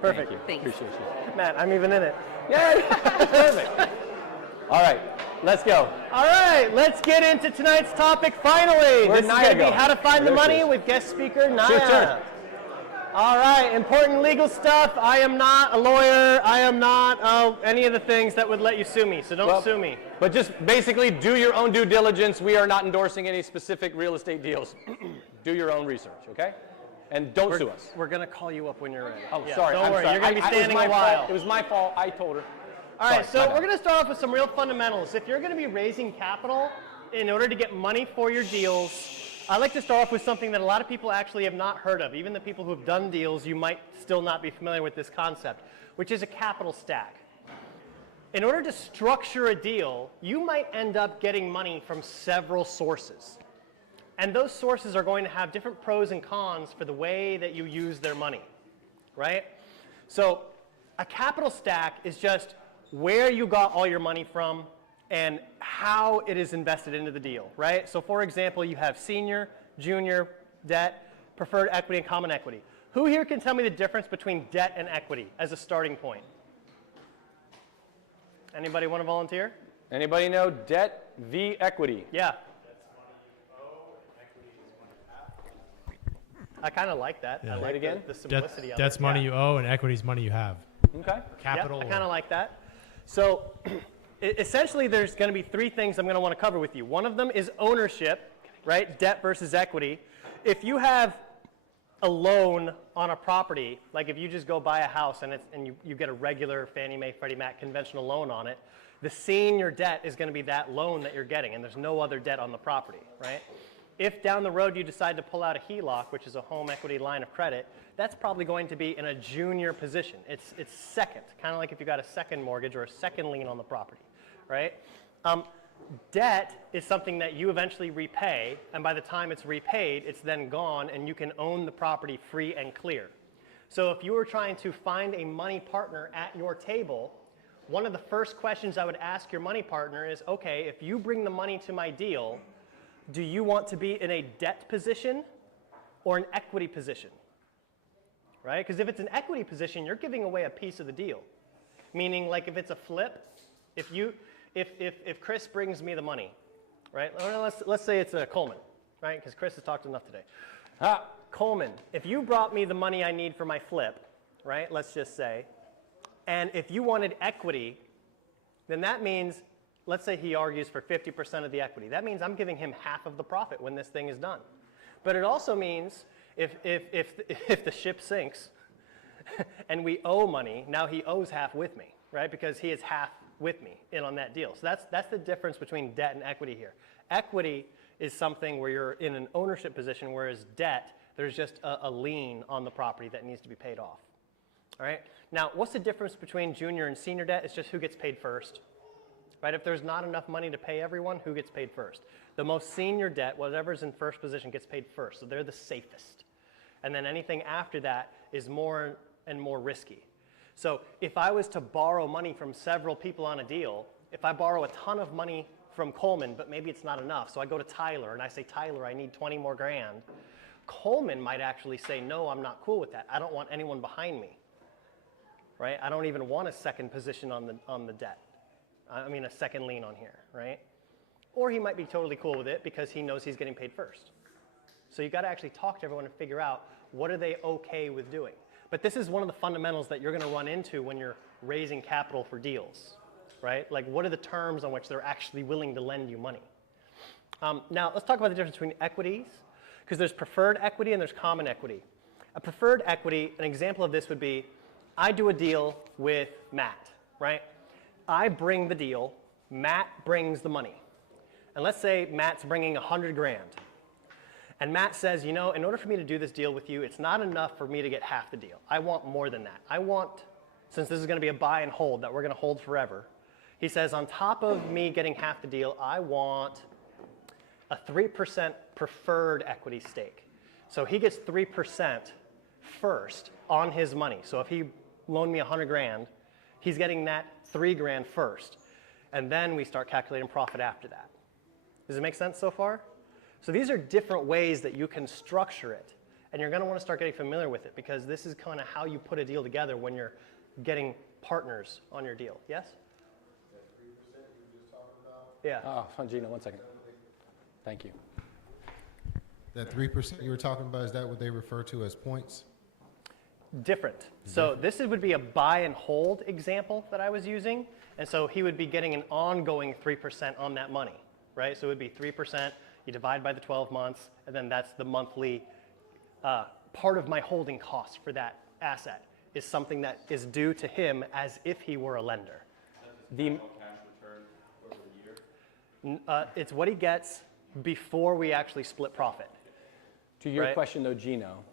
Perfect. Thank you. Thanks. Appreciate you. Matt, I'm even in it. Yeah, perfect. All right, let's go. All right, let's get into tonight's topic finally. Where'd This is Naya going to be go? how to find the There she money is. with guest speaker Naya. Sure, sure. All right, important legal stuff. I am not a lawyer. I am not any of the things that would let you sue me, so don't sue me. But just basically do your own due diligence. We are not endorsing any specific real estate deals. Do your own research, okay? And don't sue us. We're going to call you up when you're ready. Oh, Yeah, sorry. Don't I'm worry, sorry. you're going to be It was standing my a while. fault. It was my fault. I told her. All right, Sorry, so my we're bad. going to start off with some real fundamentals. If you're going to be raising capital in order to get money for your deals, I like to start off with something that a lot of people actually have not heard of. Even the people who have done deals, you might still not be familiar with this concept, which is a capital stack. In order to structure a deal, you might end up getting money from several sources. And those sources are going to have different pros and cons for the way that you use their money, right? So a capital stack is just where you got all your money from and how it is invested into the deal, right? So for example, you have senior, junior, debt, preferred equity, and common equity. Who here can tell me the difference between debt and equity as a starting point? Anybody want to volunteer? Anybody know debt v equity? Yeah. I kind of like that. Yeah. I Say like it again? the simplicity of it. Debt's money Yeah. you owe and equity's money you have. Okay. Capital. Yeah, I kind of like that. So essentially there's going to be three things I'm going to want to cover with you. One of them is ownership, right? Debt versus equity. If you have a loan on a property, like if you just go buy a house and you get a regular Fannie Mae, Freddie Mac conventional loan on it, the senior debt is going to be that loan that you're getting, and there's no other debt on the property, right? If down the road you decide to pull out a HELOC, which is a home equity line of credit, that's probably going to be in a junior position. It's second, kind of like if you got a second mortgage or a second lien on the property, right? Debt is something that you eventually repay, and by the time it's repaid, it's then gone, and you can own the property free and clear. So if you were trying to find a money partner at your table, one of the first questions I would ask your money partner is, okay, if you bring the money to my deal, do you want to be in a debt position or an equity position? Right? Because if it's an equity position, you're giving away a piece of the deal. Meaning, like if it's a flip, if Chris brings me the money, right? Let's say it's a Coleman, right? Because Chris has talked enough today. Coleman, if you brought me the money I need for my flip, right? Let's just say, and if you wanted equity, then that means, let's say he argues for 50% of the equity. That means I'm giving him half of the profit when this thing is done. But it also means if the ship sinks and we owe money, now he owes half with me, right? Because he is half with me in on that deal. So that's the difference between debt and equity here. Equity is something where you're in an ownership position, whereas debt, there's just a lien on the property that needs to be paid off. All right? Now, what's the difference between junior and senior debt? It's just who gets paid first. Right? If there's not enough money to pay everyone, who gets paid first? The most senior debt, whatever's in first position, gets paid first. So they're the safest. And then anything after that is more and more risky. So if I was to borrow money from several people on a deal, if I borrow a ton of money from Coleman, but maybe it's not enough, so I go to Tyler and I say, Tyler, I need 20 more grand. Coleman might actually say, no, I'm not cool with that. I don't want anyone behind me. Right? I don't even want a second position on the debt. I mean, a second lien on here, right? Or he might be totally cool with it because he knows he's getting paid first. So you got to actually talk to everyone and figure out what are they okay with doing. But this is one of the fundamentals that you're going to run into when you're raising capital for deals, right? Like, what are the terms on which they're actually willing to lend you money? Now, let's talk about the difference between equities, because there's preferred equity and there's common equity. A preferred equity, an example of this would be, I do a deal with Matt, right? I bring the deal, Matt brings the money. And let's say Matt's bringing 100 grand. And Matt says, you know, in order for me to do this deal with you, it's not enough for me to get half the deal. I want more than that. I want, since this is going to be a buy and hold that we're going to hold forever, he says, on top of me getting half the deal, I want a 3% preferred equity stake. So he gets 3% first on his money. So if he loaned me 100 grand, he's getting that 3 grand first. And then we start calculating profit after that. Does it make sense so far? So these are different ways that you can structure it. And you're going to want to start getting familiar with it because this is kind of how you put a deal together when you're getting partners on your deal. Yes? That 3% you were just talking about? Yeah. Oh, Gina, one second. Thank you. That 3% you were talking about, is that what they refer to as points? Different. So this would be a buy and hold example that I was using. And so he would be getting an ongoing 3% on that money, right? So it would be 3%, you divide by the 12 months, and then that's the monthly part of my holding cost for that asset is something that is due to him as if he were a lender. It's what he gets before we actually split profit. To your Right. question though, Gino,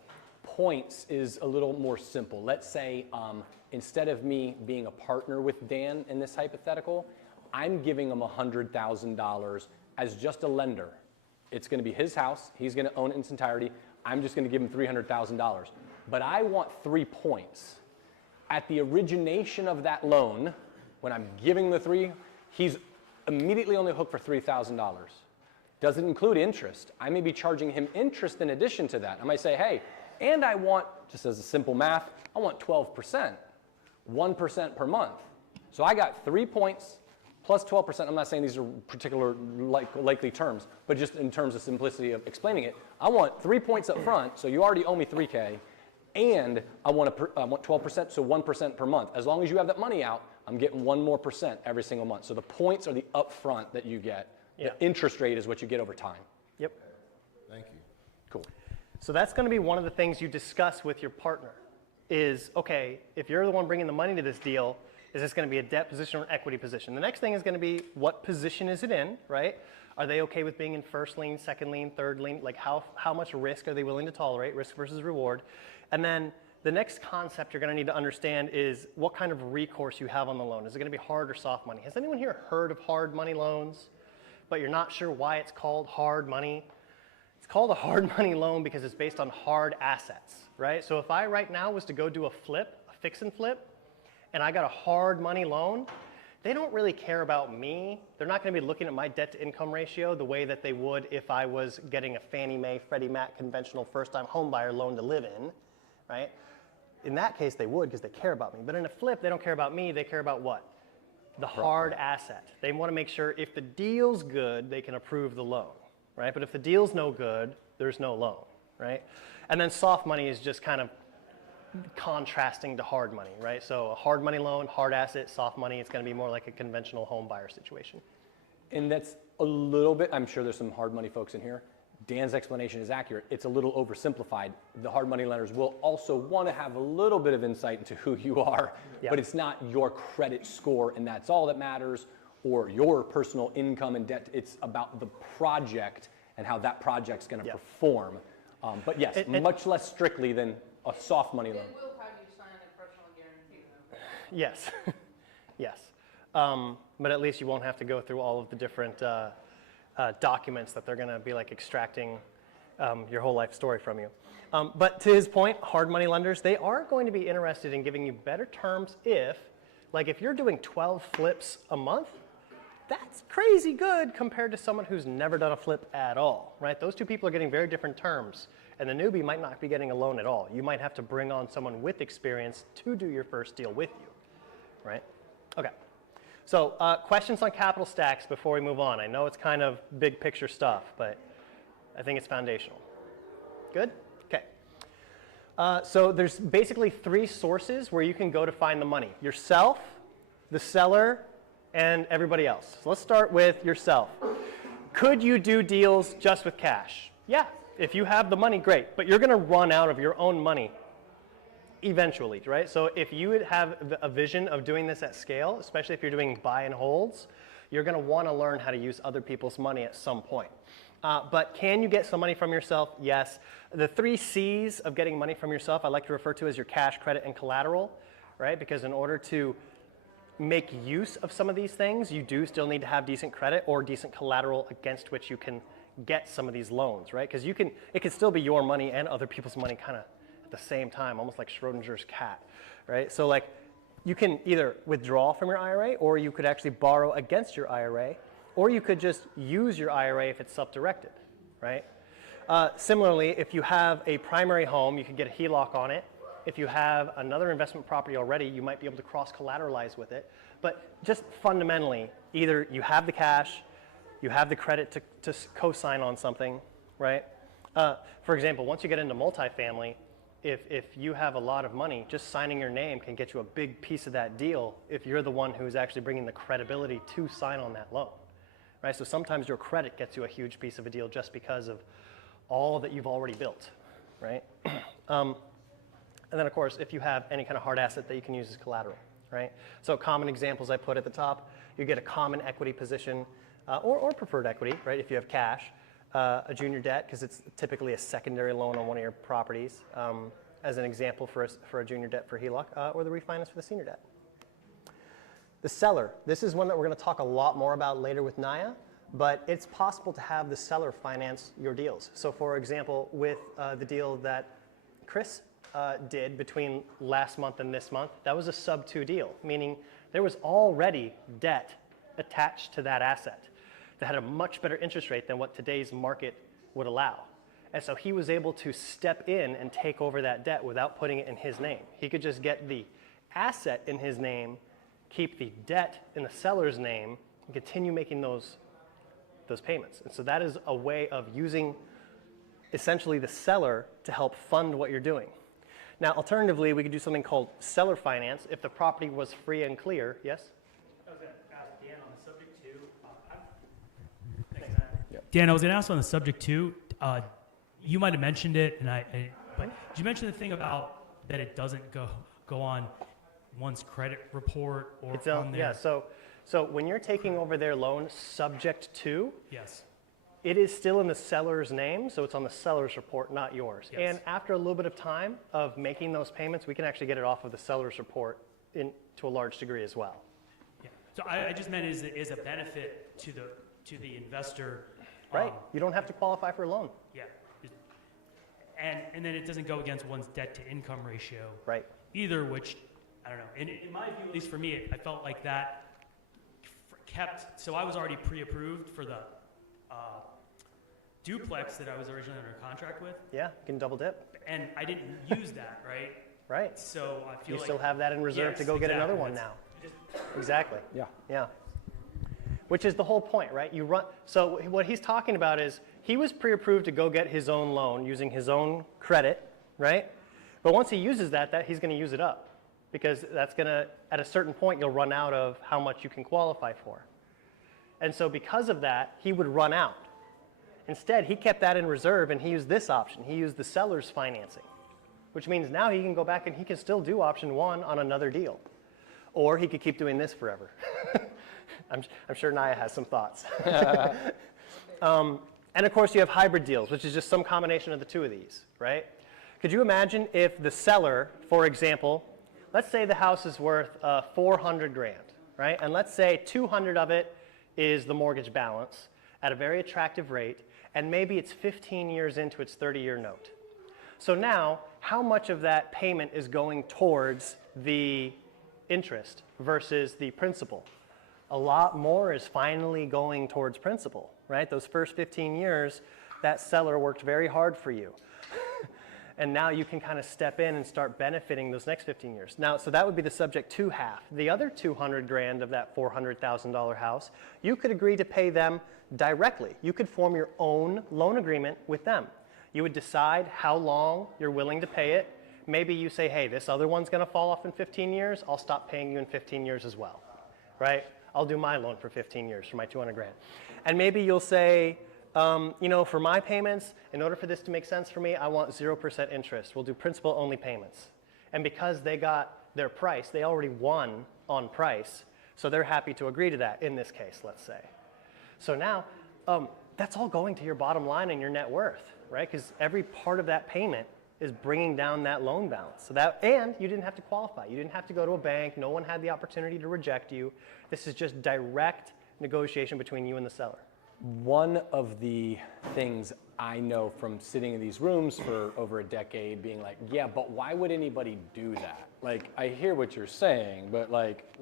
points is a little more simple. Let's say instead of me being a partner with Dan in this hypothetical, I'm giving him $100,000 as just a lender. It's going to be his house. He's going to own it in its entirety. I'm just going to give him $300,000. But I want 3 points. At the origination of that loan, when I'm giving the 3, he's immediately on the hook for $3,000. Doesn't include interest. I may be charging him interest in addition to that. I might say, hey, and I want, just as a simple math, I want 12%, 1% per month. So I got 3 points plus 12%. I'm not saying these are particular likely terms, but just in terms of simplicity of explaining it, I want 3 points up front, so you already owe me 3K, and I want 12%, so 1% per month. As long as you have that money out, I'm getting 1 more % every single month. So the points are the upfront that you get. Yeah. The interest rate is what you get over time. Yep. Thank you. Cool. So that's going to be one of the things you discuss with your partner is, okay, if you're the one bringing the money to this deal, is this going to be a debt position or an equity position? The next thing is going to be, what position is it in, right? Are they okay with being in first lien, second lien, third lien? Like how much risk are they willing to tolerate, risk versus reward? And then the next concept you're going to need to understand is what kind of recourse you have on the loan. Is it going to be hard or soft money? Has anyone here heard of hard money loans, but you're not sure why it's called hard money? It's called a hard money loan because it's based on hard assets, right? So if I right now was to go do a flip, a fix and flip, and I got a hard money loan, they don't really care about me. They're not going to be looking at my debt to income ratio the way that they would if I was getting a Fannie Mae, Freddie Mac conventional first-time homebuyer loan to live in, right? In that case, they would because they care about me. But in a flip, they don't care about me. They care about what? The hard asset. They want to make sure if the deal's good, they can approve the loan, right? But if the deal's no good, there's no loan, right? And then soft money is just kind of contrasting to hard money, right? So a hard money loan, hard asset, soft money, it's going to be more like a conventional home buyer situation. And that's a little bit, I'm sure there's some hard money folks in here. Dan's explanation is accurate. It's a little oversimplified. The hard money lenders will also want to have a little bit of insight into who you are, Yeah. but it's not your credit score and that's all that matters, or your personal income and debt. It's about the project and how that project's going to Yeah. perform. But yes, much less strictly than a soft money loan. They will have you sign a personal guarantee, though. Yes, yes. But at least you won't have to go through all of the different documents that they're going to be like extracting your whole life story from you. But to his point, hard money lenders, they are going to be interested in giving you better terms if you're doing 12 flips a month, that's crazy good compared to someone who's never done a flip at all, right? Those two people are getting very different terms, and the newbie might not be getting a loan at all. You might have to bring on someone with experience to do your first deal with you, right? Okay. So questions on capital stacks before we move on. I know it's kind of big picture stuff, but I think it's foundational. Good? Okay. So there's basically 3 sources where you can go to find the money. Yourself, the seller, and everybody else. So let's start with yourself. Could you do deals just with cash? Yeah. If you have the money, great. But you're going to run out of your own money eventually, right? So if you have a vision of doing this at scale, especially if you're doing buy and holds, you're going to want to learn how to use other people's money at some point. But can you get some money from yourself? Yes. The 3 C's of getting money from yourself I like to refer to as your cash, credit, and collateral, right? Because in order to make use of some of these things, you do still need to have decent credit or decent collateral against which you can get some of these loans, right? Because it can still be your money and other people's money kind of at the same time, almost like Schrodinger's cat, right? So you can either withdraw from your IRA, or you could actually borrow against your IRA, or you could just use your IRA if it's self-directed, right? Similarly, if you have a primary home, you can get a HELOC on it. If you have another investment property already, you might be able to cross-collateralize with it. But just fundamentally, either you have the cash, you have the credit to co-sign on something, right? For example, once you get into multifamily, if you have a lot of money, just signing your name can get you a big piece of that deal if you're the one who's actually bringing the credibility to sign on that loan, right? So sometimes your credit gets you a huge piece of a deal just because of all that you've already built, right? And then, of course, if you have any kind of hard asset that you can use as collateral, right? So common examples I put at the top, you get a common equity position or preferred equity, right, if you have cash, a junior debt, because it's typically a secondary loan on one of your properties, as an example for a junior debt for HELOC, or the refinance for the senior debt. The seller, this is one that we're going to talk a lot more about later with Naya, but it's possible to have the seller finance your deals. So for example, with the deal that Chris did between last month and this month, that was a sub-2 deal, meaning there was already debt attached to that asset that had a much better interest rate than what today's market would allow. And so he was able to step in and take over that debt without putting it in his name. He could just get the asset in his name, keep the debt in the seller's name, and continue making those payments. And so that is a way of using essentially the seller to help fund what you're doing. Now, alternatively, we could do something called seller finance if the property was free and clear. Yes? I was going to ask Dan on the subject too. Dan, I was going to ask on the subject too. You might have mentioned it, but did you mention the thing about that it doesn't go on one's credit report or It's on their? Yeah. So when you're taking over their loan subject to, Yes. it is still in the seller's name, so it's on the seller's report, not yours. Yes. And after a little bit of time of making those payments, we can actually get it off of the seller's report to a large degree as well. Yeah. So I just meant is a benefit to the investor. Right. You don't have to qualify for a loan. Yeah. And then it doesn't go against one's debt to income ratio. Right. Either, which I don't know. In my view, at least for me, I felt like that kept. So I was already pre-approved for the duplex that I was originally under contract with, Yeah, you can double dip. and I didn't use that, right? Right. So I feel You like still have that in reserve to Yes, go get another exactly. one now. Just- Exactly. Yeah. Yeah. Which is the whole point, right? You run. So what he's talking about is he was pre-approved to go get his own loan using his own credit, right? But once he uses that he's going to use it up, because that's going to, at a certain point, you'll run out of how much you can qualify for. And so because of that, he would run out. Instead, he kept that in reserve and he used this option. He used the seller's financing, which means now he can go back and he can still do option one on another deal. Or he could keep doing this forever. I'm sure Naya has some thoughts. And of course, you have hybrid deals, which is just some combination of the two of these, right? Could you imagine if the seller, for example, let's say the house is worth 400 grand, right? And let's say 200 of it is the mortgage balance at a very attractive rate, and maybe it's 15 years into its 30-year note. So now, how much of that payment is going towards the interest versus the principal? A lot more is finally going towards principal, right? Those first 15 years, that seller worked very hard for you. And now you can kind of step in and start benefiting those next 15 years. Now, so that would be the subject to half. The other 200 grand of that $400,000 house, you could agree to pay them directly. You could form your own loan agreement with them. You would decide how long you're willing to pay it. Maybe you say, hey, this other one's going to fall off in 15 years. I'll stop paying you in 15 years as well, right? I'll do my loan for 15 years for my 200 grand. And maybe you'll say, for my payments, in order for this to make sense for me, I want 0% interest. We'll do principal-only payments. And because they got their price, they already won on price, so they're happy to agree to that in this case, let's say. So now, that's all going to your bottom line and your net worth, right? Because every part of that payment is bringing down that loan balance. So and you didn't have to qualify. You didn't have to go to a bank. No one had the opportunity to reject you. This is just direct negotiation between you and the seller. One of the things I know from sitting in these rooms for over a decade being like, yeah, but why would anybody do that? Like, I hear what you're saying, but like,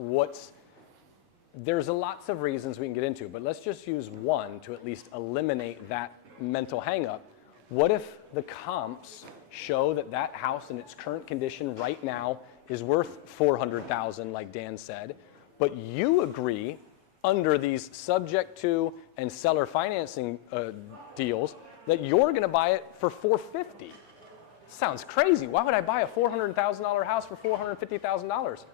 there's lots of reasons we can get into, but let's just use one to at least eliminate that mental hang-up. What if the comps show that that house in its current condition right now is worth $400,000, like Dan said, but you agree under these subject to and seller financing deals that you're going to buy it for $450,000? Sounds crazy. Why would I buy a $400,000 house for $450,000?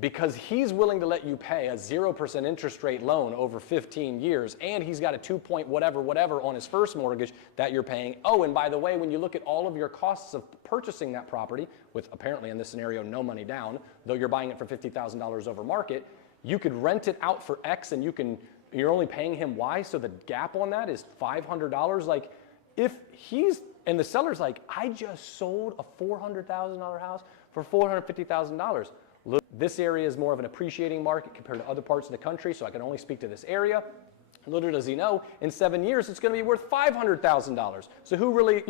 Because he's willing to let you pay a 0% interest rate loan over 15 years, and he's got a 2 point whatever on his first mortgage that you're paying. Oh, and by the way, when you look at all of your costs of purchasing that property, with apparently in this scenario no money down, though you're buying it for $50,000 over market, you could rent it out for X and you're only paying him Y, so the gap on that is $500. Like, and the seller's like, I just sold a $400,000 house for $450,000. Look, this area is more of an appreciating market compared to other parts of the country, so I can only speak to this area. Little does he know, in 7 years, it's going to be worth $500,000. So who really,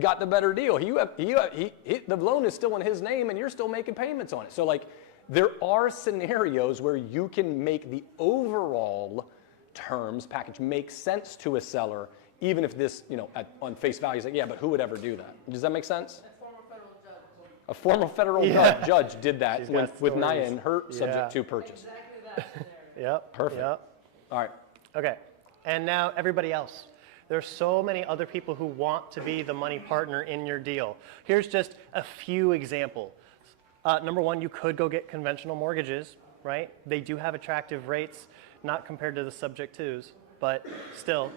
got the better deal? The loan is still in his name, and you're still making payments on it. So, like, there are scenarios where you can make the overall terms package make sense to a seller, even if this, on face value, is like, yeah, but who would ever do that? Does that make sense? A former federal judge did that with Naya and her subject to purchase. Exactly that scenario. Yep. Perfect. Yep. All right. Okay, and now everybody else. There's so many other people who want to be the money partner in your deal. Here's just a few examples. Number one, you could go get conventional mortgages, right? They do have attractive rates, not compared to the subject twos, but still,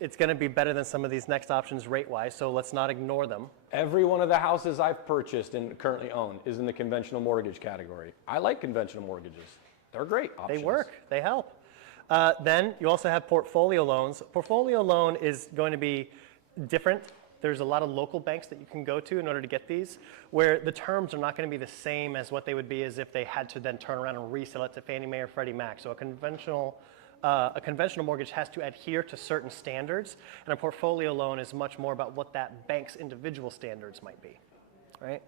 it's going to be better than some of these next options rate-wise, so let's not ignore them. Every one of the houses I've purchased and currently own is in the conventional mortgage category. I like conventional mortgages. They're great options. They work, they help. Then you also have portfolio loans. Portfolio loan is going to be different. There's a lot of local banks that you can go to in order to get these, where the terms are not going to be the same as what they would be as if they had to then turn around and resell it to Fannie Mae or Freddie Mac. So a conventional mortgage has to adhere to certain standards, and a portfolio loan is much more about what that bank's individual standards might be, right?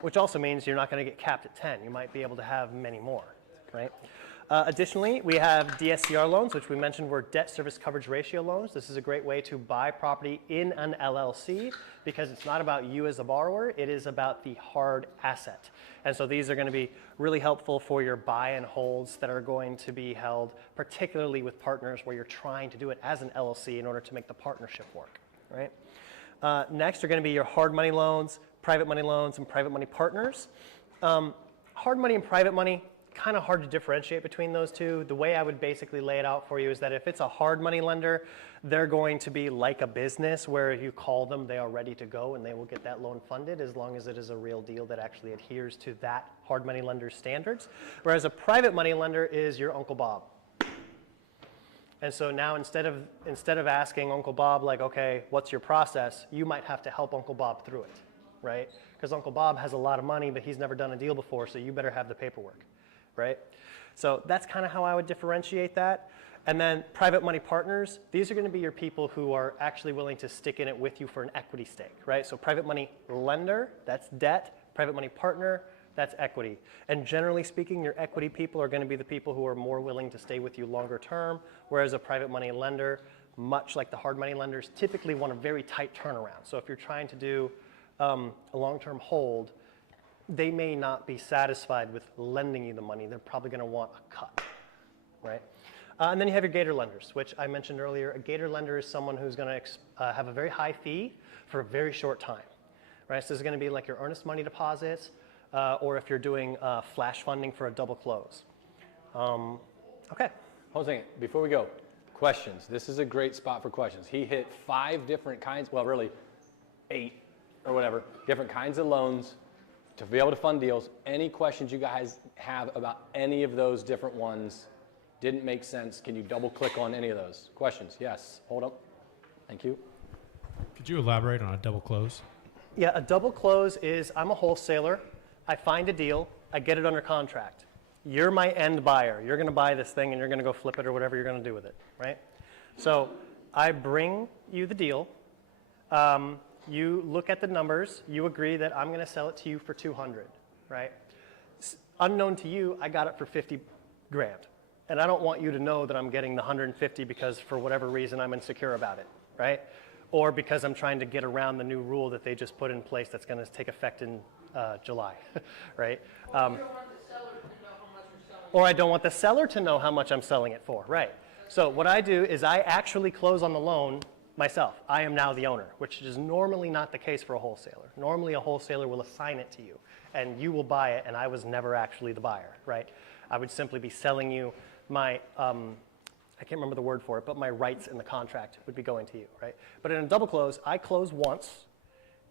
Which also means you're not going to get capped at 10. You might be able to have many more, right? Additionally, we have DSCR loans, which we mentioned were debt service coverage ratio loans. This is a great way to buy property in an LLC because it's not about you as a borrower, it is about the hard asset. And so these are going to be really helpful for your buy and holds that are going to be held, particularly with partners where you're trying to do it as an LLC in order to make the partnership work, right? Next are going to be your hard money loans, private money loans, and private money partners. Hard money and private money, kind of hard to differentiate between those two. The way I would basically lay it out for you is that if it's a hard money lender, they're going to be like a business where if you call them, they are ready to go and they will get that loan funded as long as it is a real deal that actually adheres to that hard money lender's standards. Whereas a private money lender is your Uncle Bob. And so now instead of asking Uncle Bob, like, okay, what's your process? You might have to help Uncle Bob through it, right? Because Uncle Bob has a lot of money, but he's never done a deal before, so you better have the paperwork. Right? So that's kind of how I would differentiate that. And then private money partners, these are going to be your people who are actually willing to stick in it with you for an equity stake, right? So private money lender, that's debt. Private money partner, that's equity. And generally speaking, your equity people are going to be the people who are more willing to stay with you longer term, whereas a private money lender, much like the hard money lenders, typically want a very tight turnaround. So if you're trying to do a long-term hold, they may not be satisfied with lending you the money. They're probably going to want a cut, right? And then you have your gator lenders, which I mentioned earlier. A gator lender is someone who's going to have a very high fee for a very short time, right? So this is going to be like your earnest money deposits, or if you're doing flash funding for a double close. Okay. Hold on a second. Before we go, questions. This is a great spot for questions. He hit 5 different kinds, well, really 8 or whatever, different kinds of loans to be able to fund deals. Any questions you guys have about any of those different ones? Didn't make sense. Can you double click on any of those? Questions? Yes. Hold up. Thank you. Could you elaborate on a double close? Yeah, a double close is I'm a wholesaler. I find a deal. I get it under contract. You're my end buyer. You're going to buy this thing and you're going to go flip it or whatever you're going to do with it, right? So I bring you the deal. You look at the numbers, you agree that I'm going to sell it to you for 200, right? Unknown to you, I got it for 50 grand. And I don't want you to know that I'm getting the 150 because for whatever reason I'm insecure about it, right? Or because I'm trying to get around the new rule that they just put in place that's going to take effect in July, right? Or I don't want the seller to know how much I'm selling it for, right? So what I do is I actually close on the loan myself. I am now the owner, which is normally not the case for a wholesaler. Normally a wholesaler will assign it to you and you will buy it and I was never actually the buyer, right? I would simply be selling you my, I can't remember the word for it, but my rights in the contract would be going to you, right? But in a double close, I close once,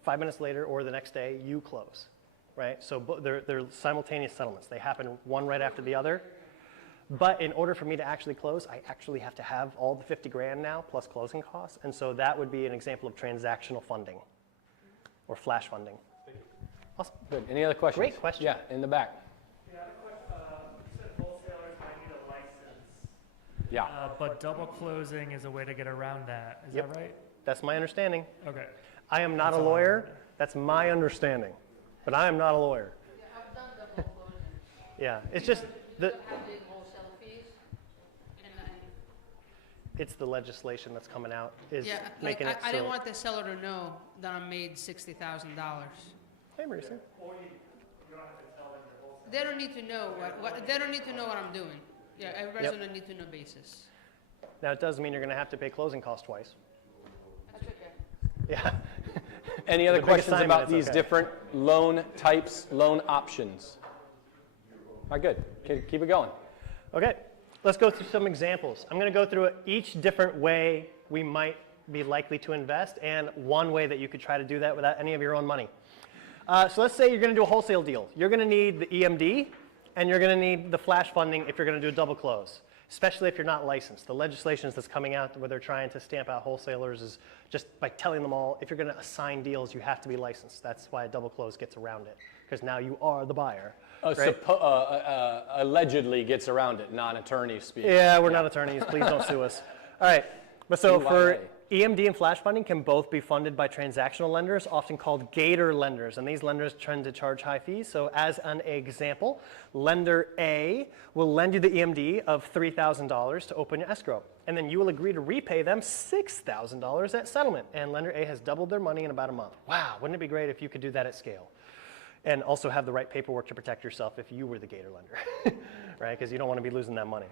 5 minutes later or the next day, you close, right? So they're simultaneous settlements. They happen one right after the other. But in order for me to actually close, I actually have to have all the 50 grand now plus closing costs. And so that would be an example of transactional funding or flash funding. Awesome. Good. Any other questions? Great question. Yeah, in the back. Yeah, I have a question. You said wholesalers might need a license. Yeah. But double closing is a way to get around that. Is Yep. that right? That's my understanding. Okay. I am not a That's all I lawyer. wanted. That's my understanding. But I am not a lawyer. Yeah, I've done double closing. Yeah, it's just the, Have the wholesale fees. And it's the legislation that's coming out is yeah, like making it so. I didn't want the seller to know that I made $60,000. Hey, Marisa. They don't need to know they don't need to know what I'm doing. Yeah, everybody's Yep. on a need to know basis. Now, it does mean you're going to have to pay closing costs twice. That's okay. Yeah. Any other The big questions assignment, about it's these okay. different loan types, loan options? All right, good. Keep it going. Okay, let's go through some examples. I'm going to go through each different way we might be likely to invest and one way that you could try to do that without any of your own money. So let's say you're going to do a wholesale deal. You're going to need the EMD and you're going to need the flash funding if you're going to do a double close, especially if you're not licensed. The legislation that's coming out where they're trying to stamp out wholesalers is just by telling them all, if you're going to assign deals, you have to be licensed. That's why a double close gets around it, because now you are the buyer. Right? Allegedly gets around it, non-attorney speak. Yeah, we're not attorneys. Please don't sue us. All right. But so for EYA. EMD and flash funding can both be funded by transactional lenders, often called gator lenders. And these lenders tend to charge high fees. So as an example, lender A will lend you the EMD of $3,000 to open your escrow. And then you will agree to repay them $6,000 at settlement. And lender A has doubled their money in about a month. Wow, wouldn't it be great if you could do that at scale? And also have the right paperwork to protect yourself if you were the gator lender, right? Because you don't want to be losing that money.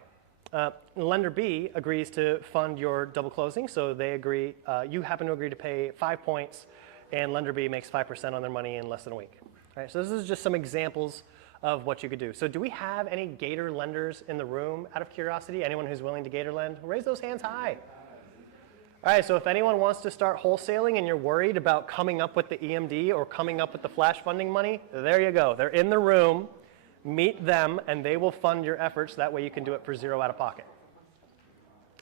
Lender B agrees to fund your double closing, so they agree, you happen to agree to pay 5 points, and lender B makes 5% on their money in less than a week. All right, so this is just some examples of what you could do. So do we have any gator lenders in the room, out of curiosity? Anyone who's willing to gator lend? Raise those hands high. All right, so if anyone wants to start wholesaling and you're worried about coming up with the EMD or coming up with the flash funding money, there you go. They're in the room. Meet them, and they will fund your efforts. That way you can do it for zero out of pocket.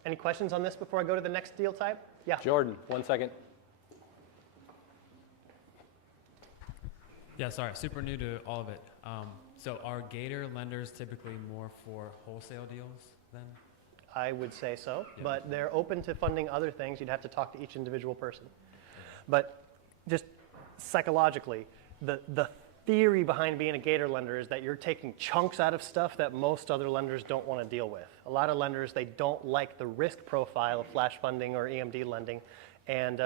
Any questions on this before I go to the next deal type? Yeah. Jordan, 1 second. Yeah, sorry, super new to all of it. So are gator lenders typically more for wholesale deals then? I would say so, but they're open to funding other things. You'd have to talk to each individual person. But just psychologically, the theory behind being a gator lender is that you're taking chunks out of stuff that most other lenders don't want to deal with. A lot of lenders, they don't like the risk profile of flash funding or EMD lending, and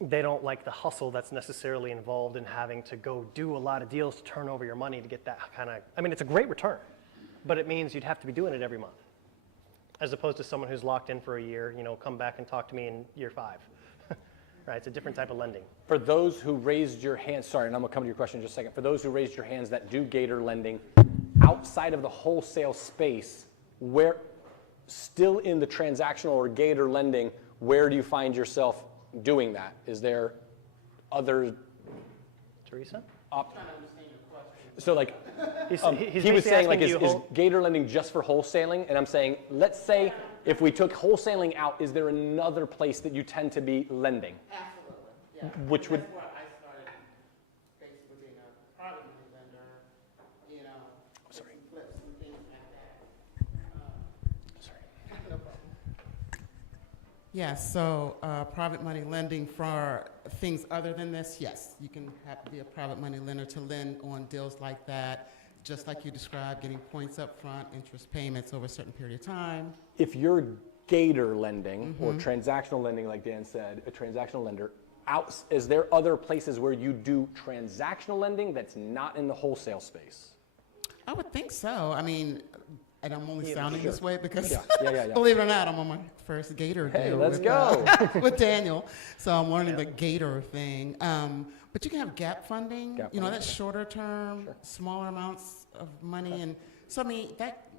they don't like the hustle that's necessarily involved in having to go do a lot of deals to turn over your money to get that kind of, I mean, it's a great return, but it means you'd have to be doing it every month, as opposed to someone who's locked in for a year, you know, come back and talk to me in year 5. Right, it's a different type of lending. For those who raised your hands, sorry, and I'm gonna come to your question in just a second. For those who raised your hands that do gator lending outside of the wholesale space, where still in the transactional or gator lending, where do you find yourself doing that? Is there other Teresa? So like, He's he was basically saying like, asking is you gator lending just for wholesaling? And I'm saying, let's say if we took wholesaling out, is there another place that you tend to be lending? Absolutely, yeah. Which would, That's why I started basically being a private money lender, you know, sorry. flips and things like that. Sorry. No problem. Yeah, so private money lending for things other than this, yes, you can be a private money lender to lend on deals like that, just like you described, getting points up front, interest payments over a certain period of time. If you're gator lending or transactional lending, like Dan said, a transactional lender, is there other places where you do transactional lending that's not in the wholesale space? I would think so. I mean, and I'm only sounding sure. this way because, Yeah. believe it or not, I'm on my first Gator Hey, deal let's with, go. with Daniel. So I'm learning the Gator thing. But you can have gap funding. Gap you know, funding, that's shorter term, smaller amounts of money. And so, I mean, that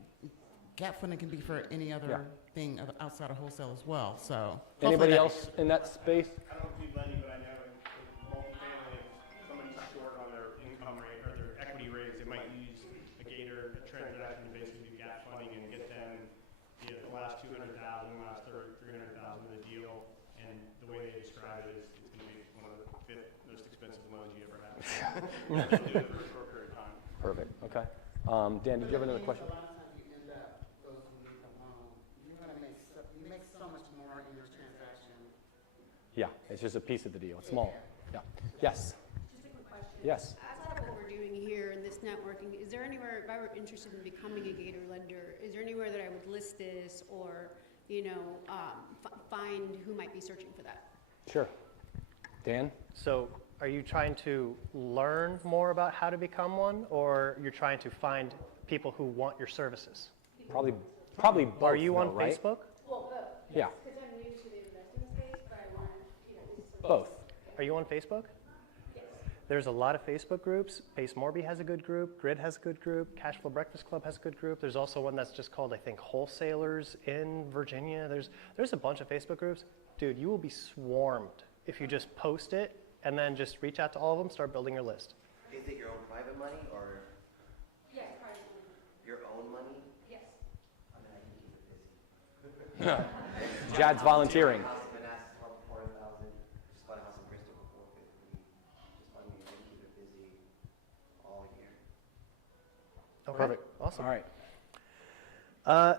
gap funding can be for any other thing outside of wholesale as well. So Anybody else in that space? I don't do lending, but I know in multifamily, if somebody's short on their income rate or their equity rates, they might use a gator, a transaction to basically do gap funding and get them the last 200,000, last 300,000 of the deal. And the way they describe it is it's going to be one of the 5th most expensive loans you ever have. They'll do it for a short period of time. Perfect, okay. Dan, did you have another question? A lot of times you end up, those who need the loan, Yeah, it's just a piece of the deal. It's small. Yeah. Yes. Just a quick question. Yes. Outside of what we're doing here in this networking, is there anywhere, if I were interested in becoming a Gator lender, is there anywhere that I would list this or, find who might be searching for that? Sure. Dan? So are you trying to learn more about how to become one, or you're trying to find people who want your services? Probably both. Are you on though, right? Facebook? Well, both. Yeah. Because I'm new to the investing space, but I want, this is Both. Are you on Facebook? Yes. There's a lot of Facebook groups. Pace Morby has a good group. Grid has a good group. Cashflow Breakfast Club has a good group. There's also one that's just called, I think, Wholesalers in Virginia. There's a bunch of Facebook groups. Dude, you will be swarmed if you just post it and then just reach out to all of them, start building your list. Is it your own private money or Yes, private money. your own money? Yes. I mean, I can keep it busy. Jad's volunteering. House in Manassas, 4,000. Just bought a house in Bristol for 450. Just money I can keep it busy all year. Okay. Perfect. Awesome. All right.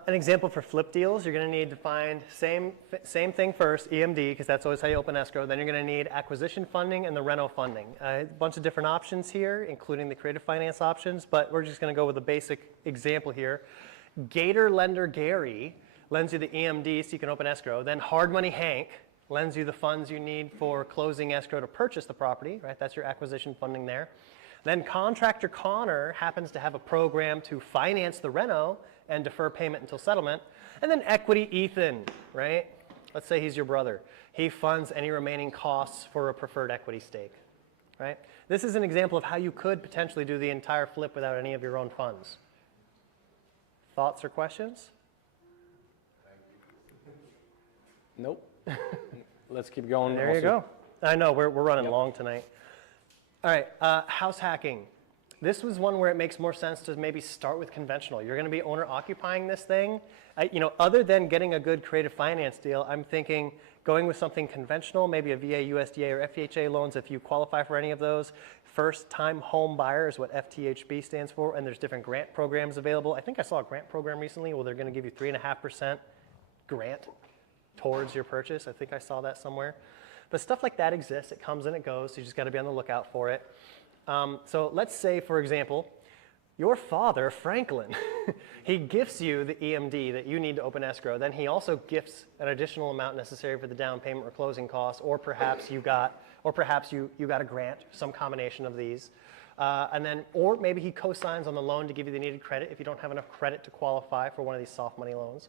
An example for flip deals, you're going to need to find same thing first, EMD, because that's always how you open escrow. Then you're going to need acquisition funding and the reno funding. A bunch of different options here, including the creative finance options, but we're just going to go with a basic example here. Gator lender Gary lends you the EMD so you can open escrow. Then Hard Money Hank lends you the funds you need for closing escrow to purchase the property, right? That's your acquisition funding there. Then Contractor Connor happens to have a program to finance the reno and defer payment until settlement. And then Equity Ethan, right? Let's say he's your brother. He funds any remaining costs for a preferred equity stake, right? This is an example of how you could potentially do the entire flip without any of your own funds. Thoughts or questions? Nope. Let's keep going. There you go. I know, we're running long tonight. All right, house hacking. This was one where it makes more sense to maybe start with conventional. You're going to be owner occupying this thing. Other than getting a good creative finance deal, I'm thinking going with something conventional, maybe a VA, USDA, or FHA loans if you qualify for any of those. First time home buyer is what FTHB stands for, and there's different grant programs available. I think I saw a grant program recently where they're going to give you 3.5% grant towards your purchase. I think I saw that somewhere. But stuff like that exists. It comes and it goes, so you just got to be on the lookout for it. So let's say, for example, your father, Franklin, he gifts you the EMD that you need to open escrow. Then he also gifts an additional amount necessary for the down payment or closing costs, or perhaps you got a grant, some combination of these. Or maybe he co-signs on the loan to give you the needed credit if you don't have enough credit to qualify for one of these soft money loans.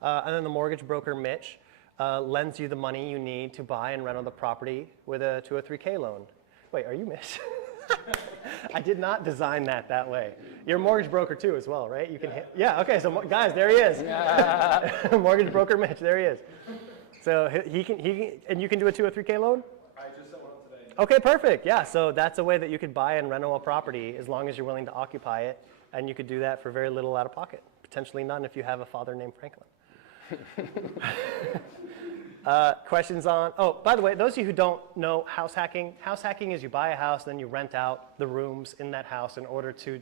And then the mortgage broker, Mitch, lends you the money you need to buy and rent the property with a 203K loan. Wait, are you Mitch? I did not design that way. You're a mortgage broker too as well, right? You can yeah, okay, so guys, there he is. Yeah. Mortgage broker Mitch, there he is. So he can, and you can do a 203K loan? I just sent one today. Okay, perfect, yeah, so that's a way that you could buy and rent a property as long as you're willing to occupy it, and you could do that for very little out of pocket. Potentially none if you have a father named Franklin. Questions on, by the way, those of you who don't know house hacking is you buy a house, then you rent out the rooms in that house in order to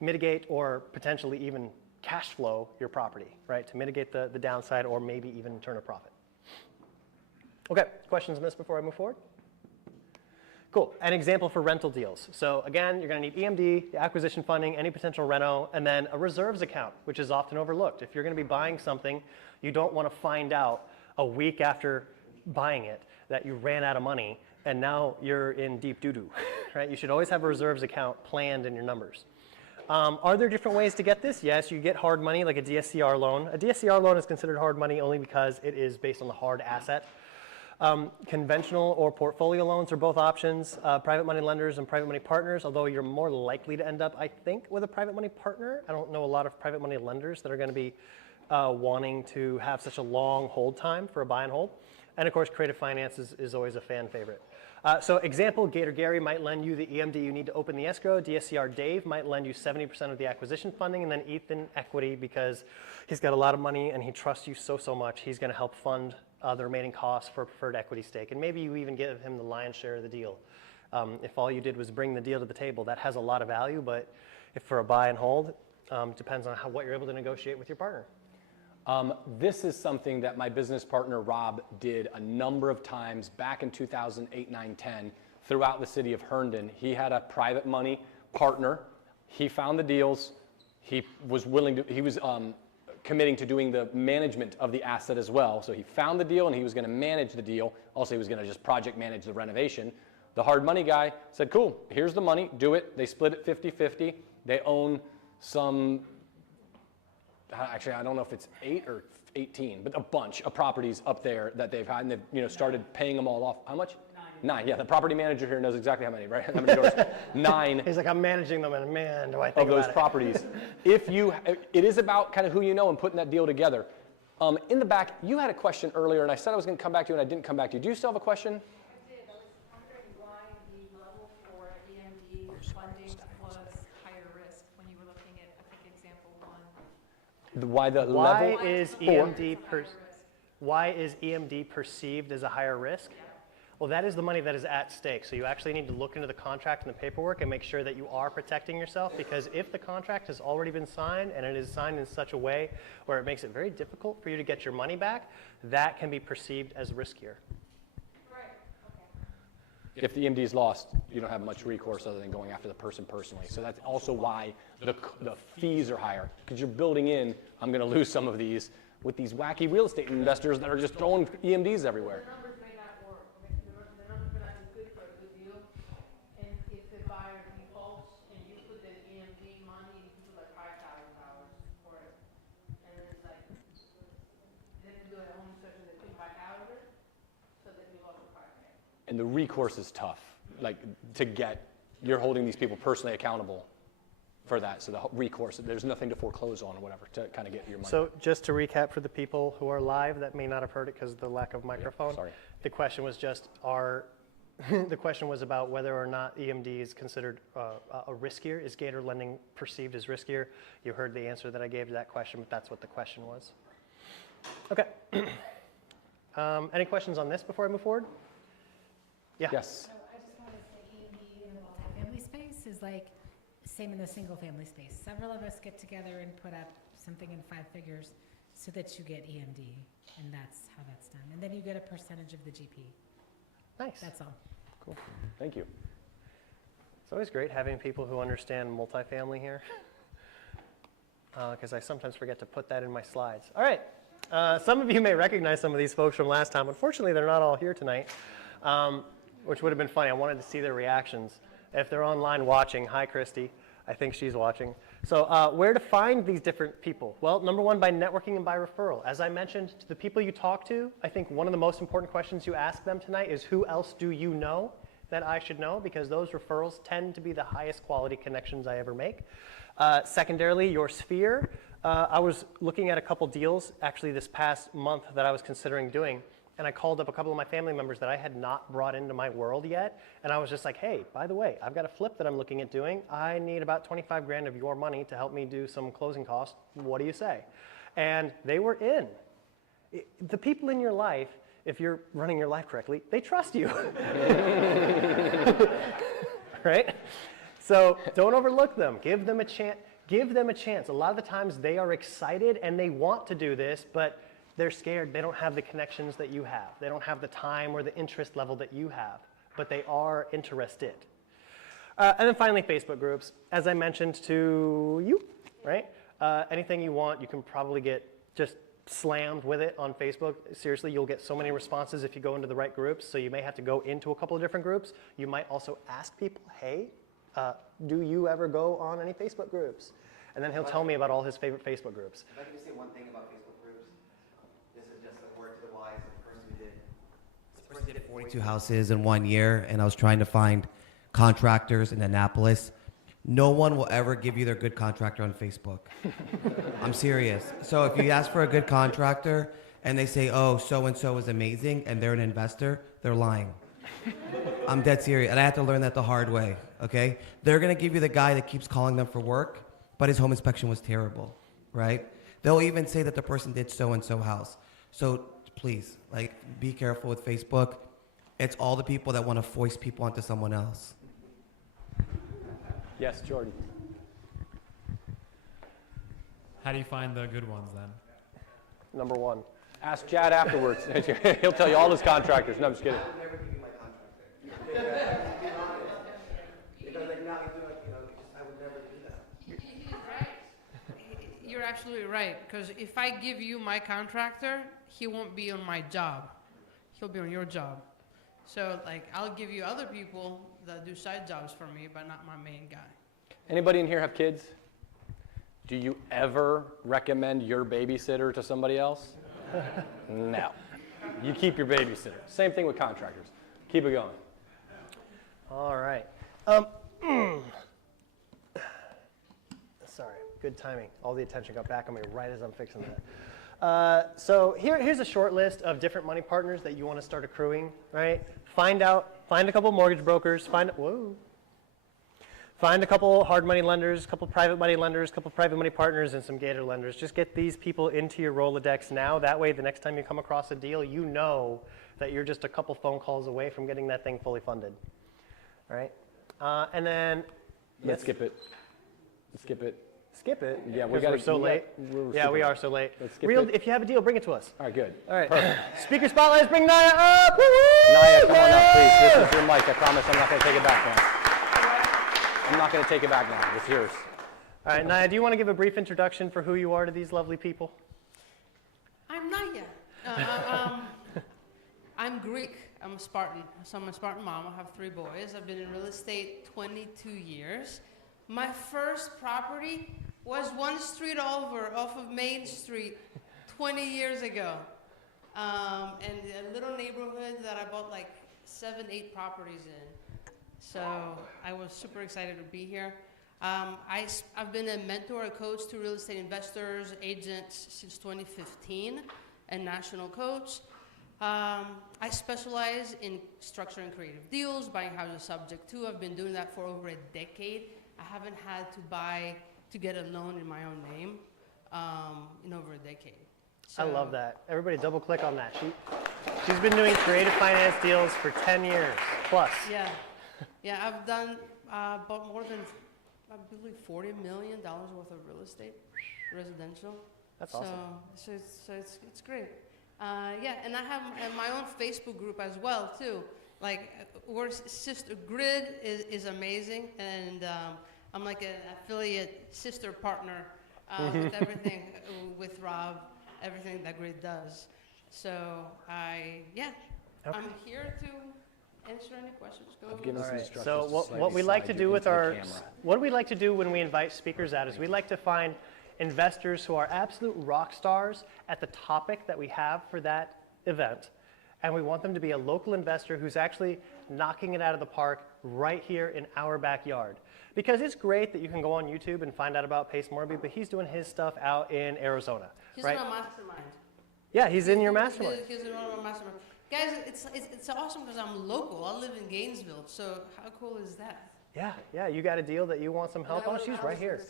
mitigate or potentially even cash flow your property, right? To mitigate the downside or maybe even turn a profit. Okay, questions on this before I move forward? Cool, an example for rental deals. So again, you're gonna need EMD, the acquisition funding, any potential reno, and then a reserves account, which is often overlooked. If you're gonna be buying something, you don't wanna find out a week after buying it that you ran out of money and now you're in deep doo-doo, right? You should always have a reserves account planned in your numbers. Are there different ways to get this? Yes, you get hard money like a DSCR loan. A DSCR loan is considered hard money only because it is based on the hard asset. Conventional or portfolio loans are both options. Private money lenders and private money partners, although you're more likely to end up, I think, with a private money partner. I don't know a lot of private money lenders that are going to be wanting to have such a long hold time for a buy and hold. And of course, creative finance is always a fan favorite. So example, Gator Gary might lend you the EMD you need to open the escrow. DSCR Dave might lend you 70% of the acquisition funding, and then Ethan equity because he's got a lot of money and he trusts you so much. He's going to help fund the remaining costs for a preferred equity stake. And maybe you even give him the lion's share of the deal. If all you did was bring the deal to the table, that has a lot of value, but if for a buy and hold, depends on what you're able to negotiate with your partner. This is something that my business partner Rob did a number of times back in 2008, 9, 10 throughout the city of Herndon. He had a private money partner. He found the deals. He was committing to doing the management of the asset as well. So he found the deal and he was going to manage the deal. Also, he was going to just project manage the renovation. The hard money guy said, cool, here's the money, do it. They split it 50-50. They own some, actually, I don't know if it's 8 or 18, but a bunch of properties up there that they've had, and they've started paying them all off. How much? 9. Yeah, the property manager here knows exactly how many, right? How many doors? 9. He's like, I'm managing them, and man, do I think of those about properties. It is about kind of who you know and putting that deal together. In the back, you had a question earlier, and I said I was going to come back to you, and I didn't come back to you. Do you still have a question? I did. I was wondering why the level for EMD funding was higher risk when you were looking at, I think, example 1. Why is EMD perceived as a higher risk? Yeah. Well, that is the money that is at stake. So you actually need to look into the contract and the paperwork and make sure that you are protecting yourself, because if the contract has already been signed and it is signed in such a way where it makes it very difficult for you to get your money back, that can be perceived as riskier. Right. Okay. If the EMD is lost, you don't have much recourse other than going after the person personally. So that's also why the fees are higher, because you're building in, I'm going to lose some of these with these wacky real estate investors that are just throwing EMDs everywhere. And the recourse is tough, like you're holding these people personally accountable for that. So the recourse, there's nothing to foreclose on or whatever to kind of get your money. So just to recap for the people who are live that may not have heard it because of the lack of microphone, sorry. The question was the question was about whether or not EMD is considered a riskier. Is Gator lending perceived as riskier? You heard the answer that I gave to that question, but that's what the question was. Okay. Any questions on this before I move forward? Yeah. Yes. So I just want to say EMD in the multifamily space is like same in the single family space. Several of us get together and put up something in 5 figures so that you get EMD, and that's how that's done. And then you get a percentage of the GP. Nice. That's all. Cool. Thank you. It's always great having people who understand multifamily here, because I sometimes forget to put that in my slides. All right. Some of you may recognize some of these folks from last time. Unfortunately, they're not all here tonight. Which would have been funny. I wanted to see their reactions. If they're online watching, hi, Christy. I think she's watching. So where to find these different people? Well, number one, by networking and by referral. As I mentioned, to the people you talk to, I think one of the most important questions you ask them tonight is, who else do you know that I should know? Because those referrals tend to be the highest quality connections I ever make. Secondarily, your sphere. I was looking at a couple deals actually this past month that I was considering doing. And I called up a couple of my family members that I had not brought into my world yet. And I was just like, hey, by the way, I've got a flip that I'm looking at doing. I need about 25 grand of your money to help me do some closing costs. What do you say? And they were in. The people in your life, if you're running your life correctly, they trust you. Right? So don't overlook them. Give them a chance. Give them a chance. A lot of the times they are excited and they want to do this, but they're scared. They don't have the connections that you have. They don't have the time or the interest level that you have, but they are interested. And then finally, Facebook groups. As I mentioned to you, right? Anything you want, you can probably get just slammed with it on Facebook. Seriously, you'll get so many responses if you go into the right groups, so you may have to go into a couple of different groups. You might also ask people, hey, do you ever go on any Facebook groups? And then he'll tell me about all his favorite Facebook groups. If I can just say one thing about Facebook groups, this is just a word to the wise. This person did 42 houses in 1 year, and I was trying to find contractors in Annapolis. No one will ever give you their good contractor on Facebook. I'm serious. So if you ask for a good contractor and they say, oh, so-and-so is amazing, and they're an investor, they're lying. I'm dead serious, and I had to learn that the hard way, okay? They're gonna give you the guy that keeps calling them for work, but his home inspection was terrible, right? They'll even say that the person did so-and-so house. So please, like, be careful with Facebook. It's all the people that wanna foist people onto someone else. Yes, Jordan. How do you find the good ones then? number one. Ask Chad afterwards. He'll tell you all his contractors. No, I'm just kidding. I would never give you my contractor. To be honest. Because like now you do like, I would never do that. He's right. You're absolutely right. Because if I give you my contractor, he won't be on my job. He'll be on your job. So like I'll give you other people that do side jobs for me, but not my main guy. Anybody in here have kids? Do you ever recommend your babysitter to somebody else? No. You keep your babysitter. Same thing with contractors. Keep it going. All right. Sorry, good timing. All the attention got back on me right as I'm fixing that. So here's a short list of different money partners that you want to start accruing, right? Find a couple mortgage brokers, find a couple hard money lenders, a couple private money lenders, a couple private money partners, and some Gator lenders. Just get these people into your Rolodex now. That way, the next time you come across a deal, you know that you're just a couple phone calls away from getting that thing fully funded. All right? And then... Let's skip it. Let's skip it. Skip it? Yeah, we're so late. Yeah, we are so late. If you have a deal, bring it to us. All right, good. All right. Perfect. Speaker spotlights, bring Naya up. Woo-hoo! Naya, come on up, please. This is your mic. I promise I'm not going to take it back now. I'm not going to take it back now. It's yours. All right, Naya, do you want to give a brief introduction for who you are to these lovely people? I'm Naya. I'm Greek. I'm a Spartan. So I'm a Spartan mom. I have 3 boys. I've been in real estate 22 years. My first property was 1 street over off of Main Street 20 years ago. And a little neighborhood that I bought like 7, 8 properties in. So I was super excited to be here. I've been a mentor, a coach to real estate investors, agents since 2015, and national coach. I specialize in structuring creative deals, buying houses subject to. I've been doing that for over a decade. I haven't had to get a loan in my own name in over a decade. So, I love that. Everybody double click on that. She's been doing creative finance deals for 10 years plus. Yeah. Yeah, I've done about more than, I believe, $40 million worth of real estate, residential. That's awesome. So it's great. Yeah, and I have my own Facebook group as well, too. Like, Sister Grid is amazing, and I'm like an affiliate sister partner with everything, with Rob, everything that Grid does. So, I'm here to answer any questions. All right. So what we like to do with what we like to do when we invite speakers out is we like to find investors who are absolute rock stars at the topic that we have for that event. And we want them to be a local investor who's actually knocking it out of the park right here in our backyard. Because it's great that you can go on YouTube and find out about Pace Morby, but he's doing his stuff out in Arizona. He's right? in our mastermind. Yeah, he's in your mastermind. He's in our mastermind. Guys, it's awesome because I'm local. I live in Gainesville, so how cool is that? Yeah, you got a deal that you want some help on? She's right here.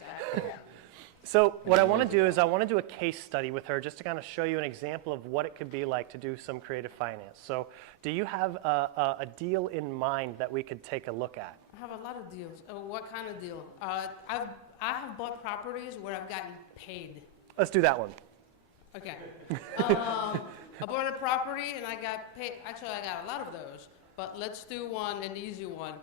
So what I want to do is I want to do a case study with her just to kind of show you an example of what it could be like to do some creative finance. So do you have a deal in mind that we could take a look at? I have a lot of deals. What kind of deal? I have bought properties where I've gotten paid. Let's do that one. Okay. I bought a property and I got paid. Actually, I got a lot of those. But let's do an easy one.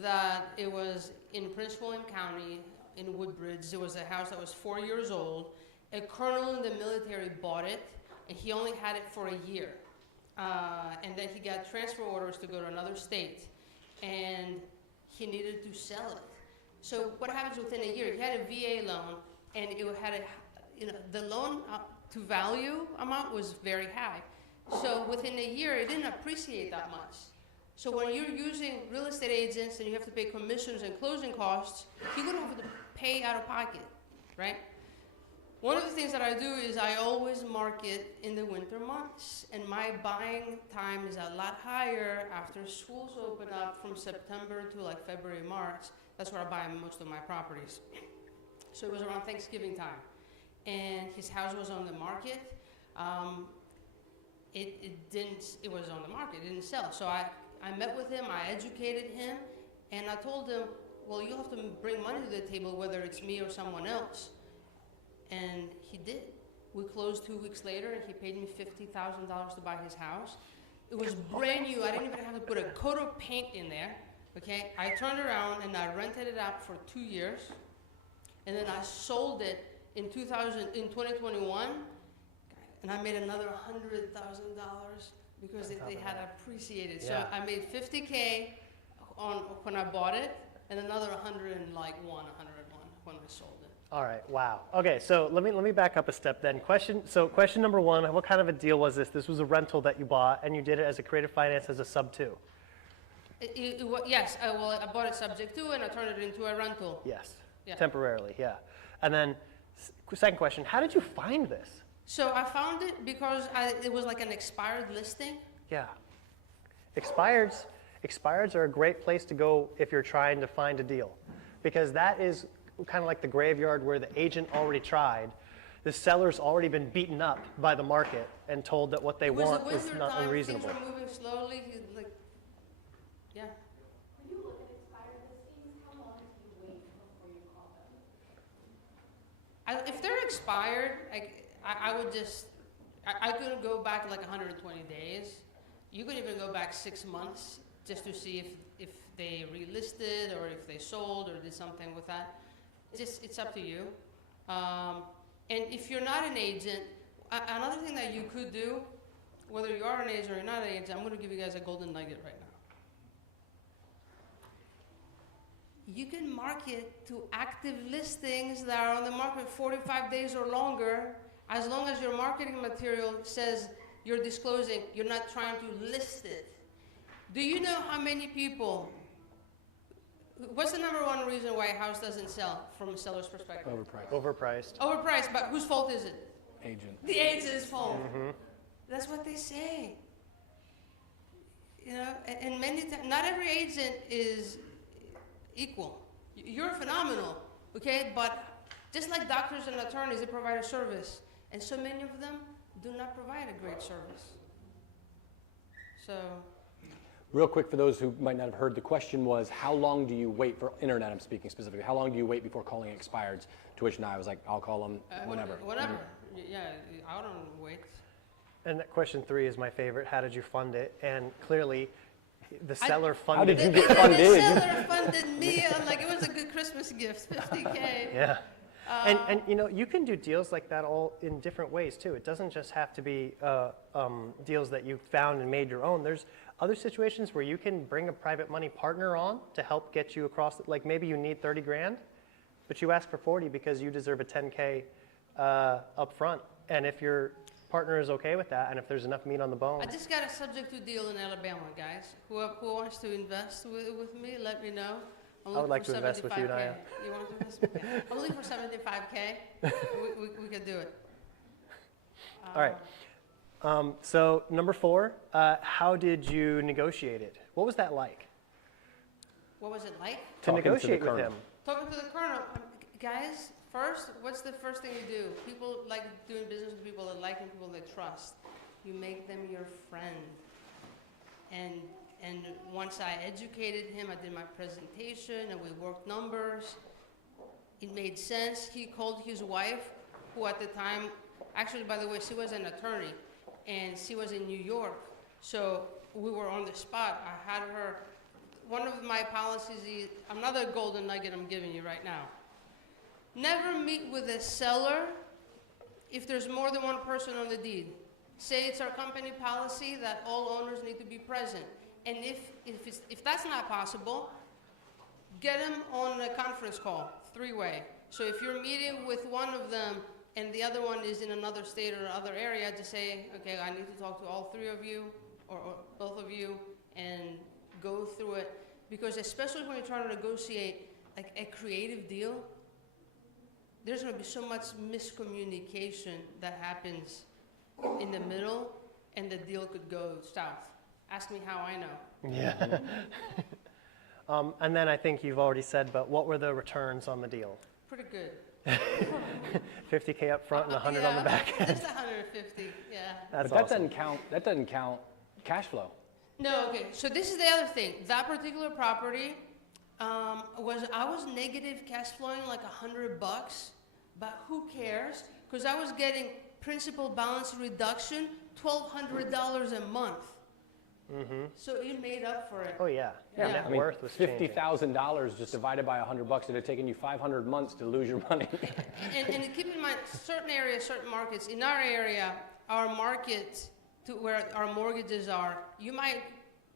That it was in Prince William County in Woodbridge. It was a house that was 4 years old. A colonel in the military bought it, and he only had it for a year. And then he got transfer orders to go to another state, and he needed to sell it. So what happens within a year? He had a VA loan, and it had the loan to value amount was very high. So within a year, it didn't appreciate that much. So when you're using real estate agents and you have to pay commissions and closing costs, you're going to have to pay out of pocket, right? One of the things that I do is I always market in the winter months, and my buying time is a lot higher after schools open up from September to like February, March. That's where I buy most of my properties. So it was around Thanksgiving time, and his house was on the market. It was on the market, it didn't sell. So I met with him, I educated him, and I told him, well, you have to bring money to the table, whether it's me or someone else. And he did. We closed 2 weeks later, and he paid me $50,000 to buy his house. It was brand new. I didn't even have to put a coat of paint in there. Okay, I turned around and I rented it out for 2 years, and then I sold it in 2021, and I made another $100,000 because they had appreciated. So Yeah. I made $50K on when I bought it, and another 101 when I sold it. All right, wow. Okay, so let me back up a step then. Question number one, what kind of a deal was this? This was a rental that you bought, and you did it as a creative finance as a sub two. Yes, I bought it subject to, and I turned it into a rental. Yes, Yeah. temporarily, yeah. And then, second question, how did you find this? So I found it because it was like an expired listing. Yeah. Expireds are a great place to go if you're trying to find a deal, because that is kind of like the graveyard where the agent already tried. The seller's already been beaten up by the market and told that what they want is not unreasonable. Things were moving slowly. Yeah. When you look at expired listings, how long do you wait before you call them? If they're expired, I would just, I could go back like 120 days. You could even go back 6 months just to see if they relisted or if they sold or did something with that. It's up to you. And if you're not an agent, another thing that you could do, whether you are an agent or you're not an agent, I'm going to give you guys a golden nugget right now. You can market to active listings that are on the market 45 days or longer, as long as your marketing material says you're disclosing, you're not trying to list it. Do you know how many people, what's the number one reason why a house doesn't sell from a seller's perspective? Overpriced. Overpriced, but whose fault is it? Agent. The agent's fault. Mm-hmm. That's what they say. You know, and many times, not every agent is equal. You're phenomenal, okay? But just like doctors and attorneys, they provide a service. And so many of them do not provide a great service. So. Real quick, for those who might not have heard, the question was, how long do you wait for internet, I'm speaking specifically, how long do you wait before calling expireds? To which I was like, I'll call them whenever. Whatever. Yeah, I don't wait. And that question 3 is my favorite. How did you fund it? And clearly, the seller funded. How did you get funded? The seller funded me. I'm like, it was a good Christmas gift, $50K. Yeah. And you know, you can do deals like that all in different ways too. It doesn't just have to be deals that you found and made your own. There's other situations where you can bring a private money partner on to help get you across. Like maybe you need 30 grand, but you ask for 40 because you deserve a 10K up front. And if your partner is okay with that, and if there's enough meat on the bone. I just got a subject to deal in Alabama, guys. Who wants to invest with me, let me know. I would like to invest with you, Naya. You want to invest with me? I'm looking for $75K. We could do it. All right. So number 4, how did you negotiate it? What was that like? What was it like? To negotiate with him. Talking to the colonel. Guys, first, what's the first thing you do? People like doing business with people that like and people they trust. You make them your friend. And once I educated him, I did my presentation and we worked numbers. It made sense. He called his wife, who at the time, actually, by the way, she was an attorney and she was in New York. So we were on the spot. I had her, one of my policies is, another golden nugget I'm giving you right now. Never meet with a seller if there's more than one person on the deed. Say it's our company policy that all owners need to be present. And if that's not possible, get them on a conference call, 3-way. So if you're meeting with one of them and the other one is in another state or other area, just say, okay, I need to talk to all 3 of you or both of you and go through it. Because especially when you're trying to negotiate like a creative deal, there's going to be so much miscommunication that happens in the middle and the deal could go south. Ask me how I know. Yeah. And then I think you've already said, but what were the returns on the deal? Pretty good. 50K up front and 100 on the back end. Just 150, yeah. That's but awesome. that doesn't count cash flow. No, okay. So this is the other thing. That particular property I was negative cash flowing like $100, but who cares? Because I was getting principal balance reduction, $1,200 a month. So it made up for it. Oh yeah. Yeah. Net I mean, worth was changing. $50,000 just divided by $100 would have taken you 500 months to lose your money. And keep in mind, certain areas, certain markets. In our area, our market to where our mortgages are, you might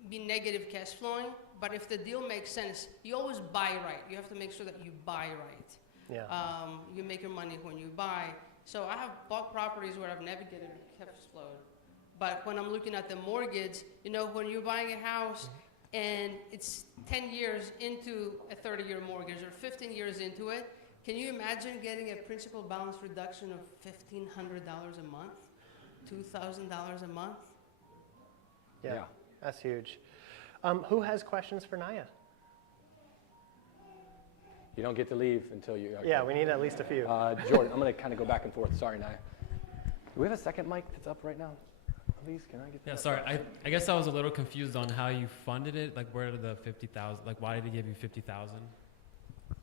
be negative cash flowing, but if the deal makes sense, you always buy right. You have to make sure that you buy right. Yeah. You make your money when you buy. So I have bought properties where I've negative cash flowed. But when I'm looking at the mortgage, you know, when you're buying a house and it's 10 years into a 30-year mortgage or 15 years into it, can you imagine getting a principal balance reduction of $1,500 a month, $2,000 a month? Yeah. Yeah. That's huge. Who has questions for Naya? You don't get to leave until you. Okay. Yeah, we need at least a few. Jordan, I'm going to kind of go back and forth. Sorry, Naya. Do we have a second mic that's up right now? Please, can I get that? Yeah, sorry. I guess I was a little confused on how you funded it. Like, where did the 50,000? Like, why did he give you 50,000?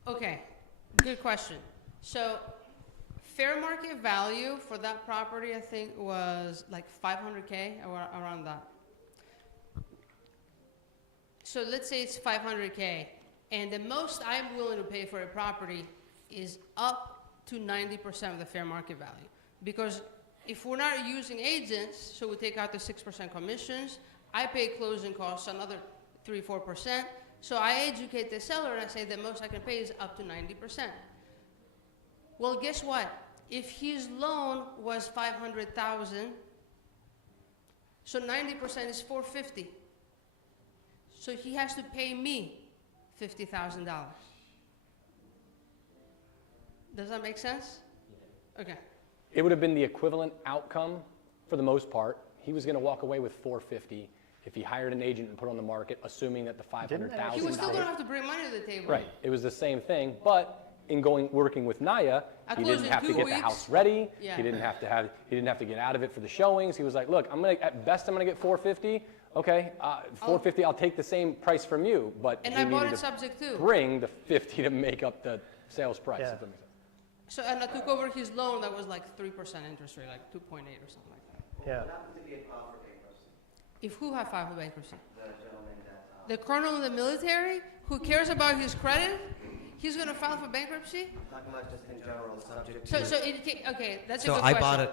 Okay, good question. So, fair market value for that property, I think, was like $500K, around that. So let's say it's $500K, and the most I'm willing to pay for a property is up to 90% of the fair market value. Because if we're not using agents, so we take out the 6% commissions, I pay closing costs another 3-4%. So I educate the seller and I say the most I can pay is up to 90%. Well, guess what? If his loan was $500,000, so 90% is $450,000. So he has to pay me $50,000. Does that make sense? Okay. It would have been the equivalent outcome for the most part. He was going to walk away with $450,000 if he hired an agent and put on the market, assuming that the $500,000. He was still going to have to bring money to the table. Right. It was the same thing, but in working with Naya, he didn't have to get the house ready. Yeah. He didn't have to get out of it for the showings. He was like, look, at best I'm going to get $450,000. Okay, $450,000. I'll take the same price from you, but and he I bought needed it to subject to. bring the $50,000 to make up the sales price. Yeah. If that makes sense. So, and I took over his loan that was like 3% interest rate, like 2.8 or something like that. Yeah. What happens if he had filed for bankruptcy? If who had filed for bankruptcy? The gentleman that. The colonel in the military who cares about his credit, he's going to file for bankruptcy? Talking about just in general, subject So, to. okay, that's a So good I question.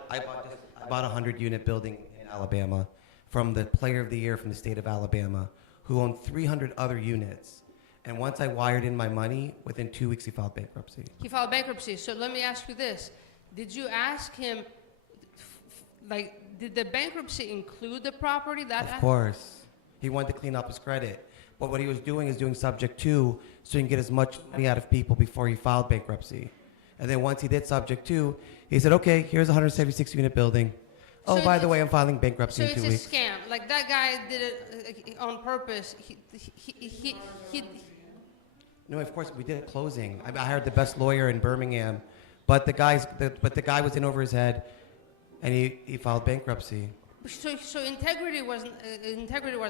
bought a 100-unit building in Alabama from the Player of the Year from the state of Alabama, who owned 300 other units. And once I wired in my money, within 2 weeks he filed bankruptcy. He filed bankruptcy. So let me ask you this. Did you ask him, did the bankruptcy include the property? Of course. He wanted to clean up his credit. But what he was doing is doing subject to, so he can get as much money out of people before he filed bankruptcy. And then once he did subject to, he said, okay, here's a 176-unit building. Oh, So by the way, I'm filing bankruptcy So in 2 it's weeks. a scam. Like that guy did it on purpose. He No, of course, we did a closing. I hired the best lawyer in Birmingham, but the guy was in over his head, and he filed bankruptcy. So integrity was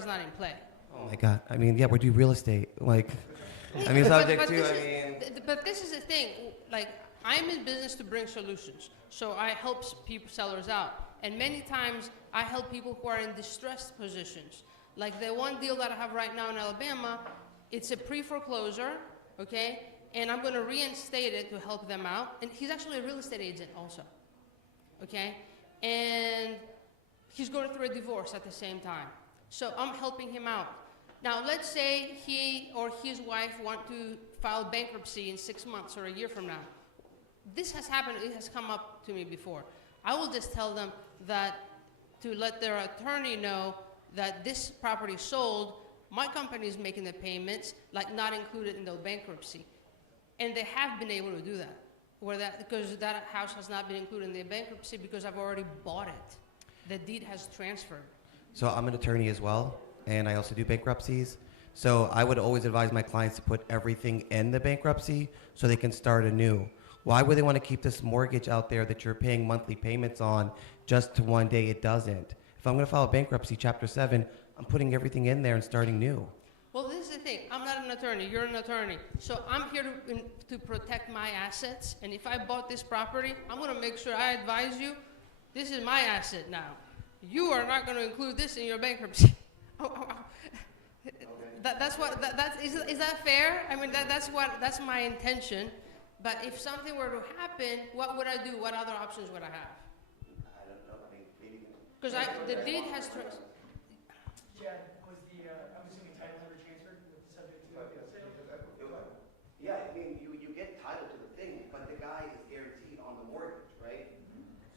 not in play. Oh my God! I mean, yeah, we do real estate. Like, I mean, subject to. But this is the thing. Like, I'm in business to bring solutions. So I help sellers out, and many times I help people who are in distressed positions. Like the one deal that I have right now in Alabama, it's a pre-foreclosure, okay? And I'm going to reinstate it to help them out. And he's actually a real estate agent also, okay? And he's going through a divorce at the same time. So I'm helping him out. Now, let's say he or his wife want to file bankruptcy in 6 months or a year from now. This has happened, it has come up to me before. I will just tell them that to let their attorney know that this property sold, my company is making the payments, like not included in the bankruptcy. And they have been able to do that, because that house has not been included in the bankruptcy because I've already bought it. The deed has transferred. So I'm an attorney as well, and I also do bankruptcies. So I would always advise my clients to put everything in the bankruptcy so they can start anew. Why would they want to keep this mortgage out there that you're paying monthly payments on just to one day it doesn't? If I'm going to file bankruptcy, Chapter 7, I'm putting everything in there and starting new. Well, this is the thing. I'm not an attorney. You're an attorney. So I'm here to protect my assets. And if I bought this property, I'm going to make sure I advise you This is my asset now. You are not going to include this in your bankruptcy. That's is that fair? I mean, that's my intention. But if something were to happen, what would I do? What other options would I have? I don't know. I mean, maybe. Because the deed has to. Chad, was I'm assuming titles ever transferred with the subject to the sale? Yeah, I mean, you get title to the thing, but the guy is guaranteed on the mortgage, right?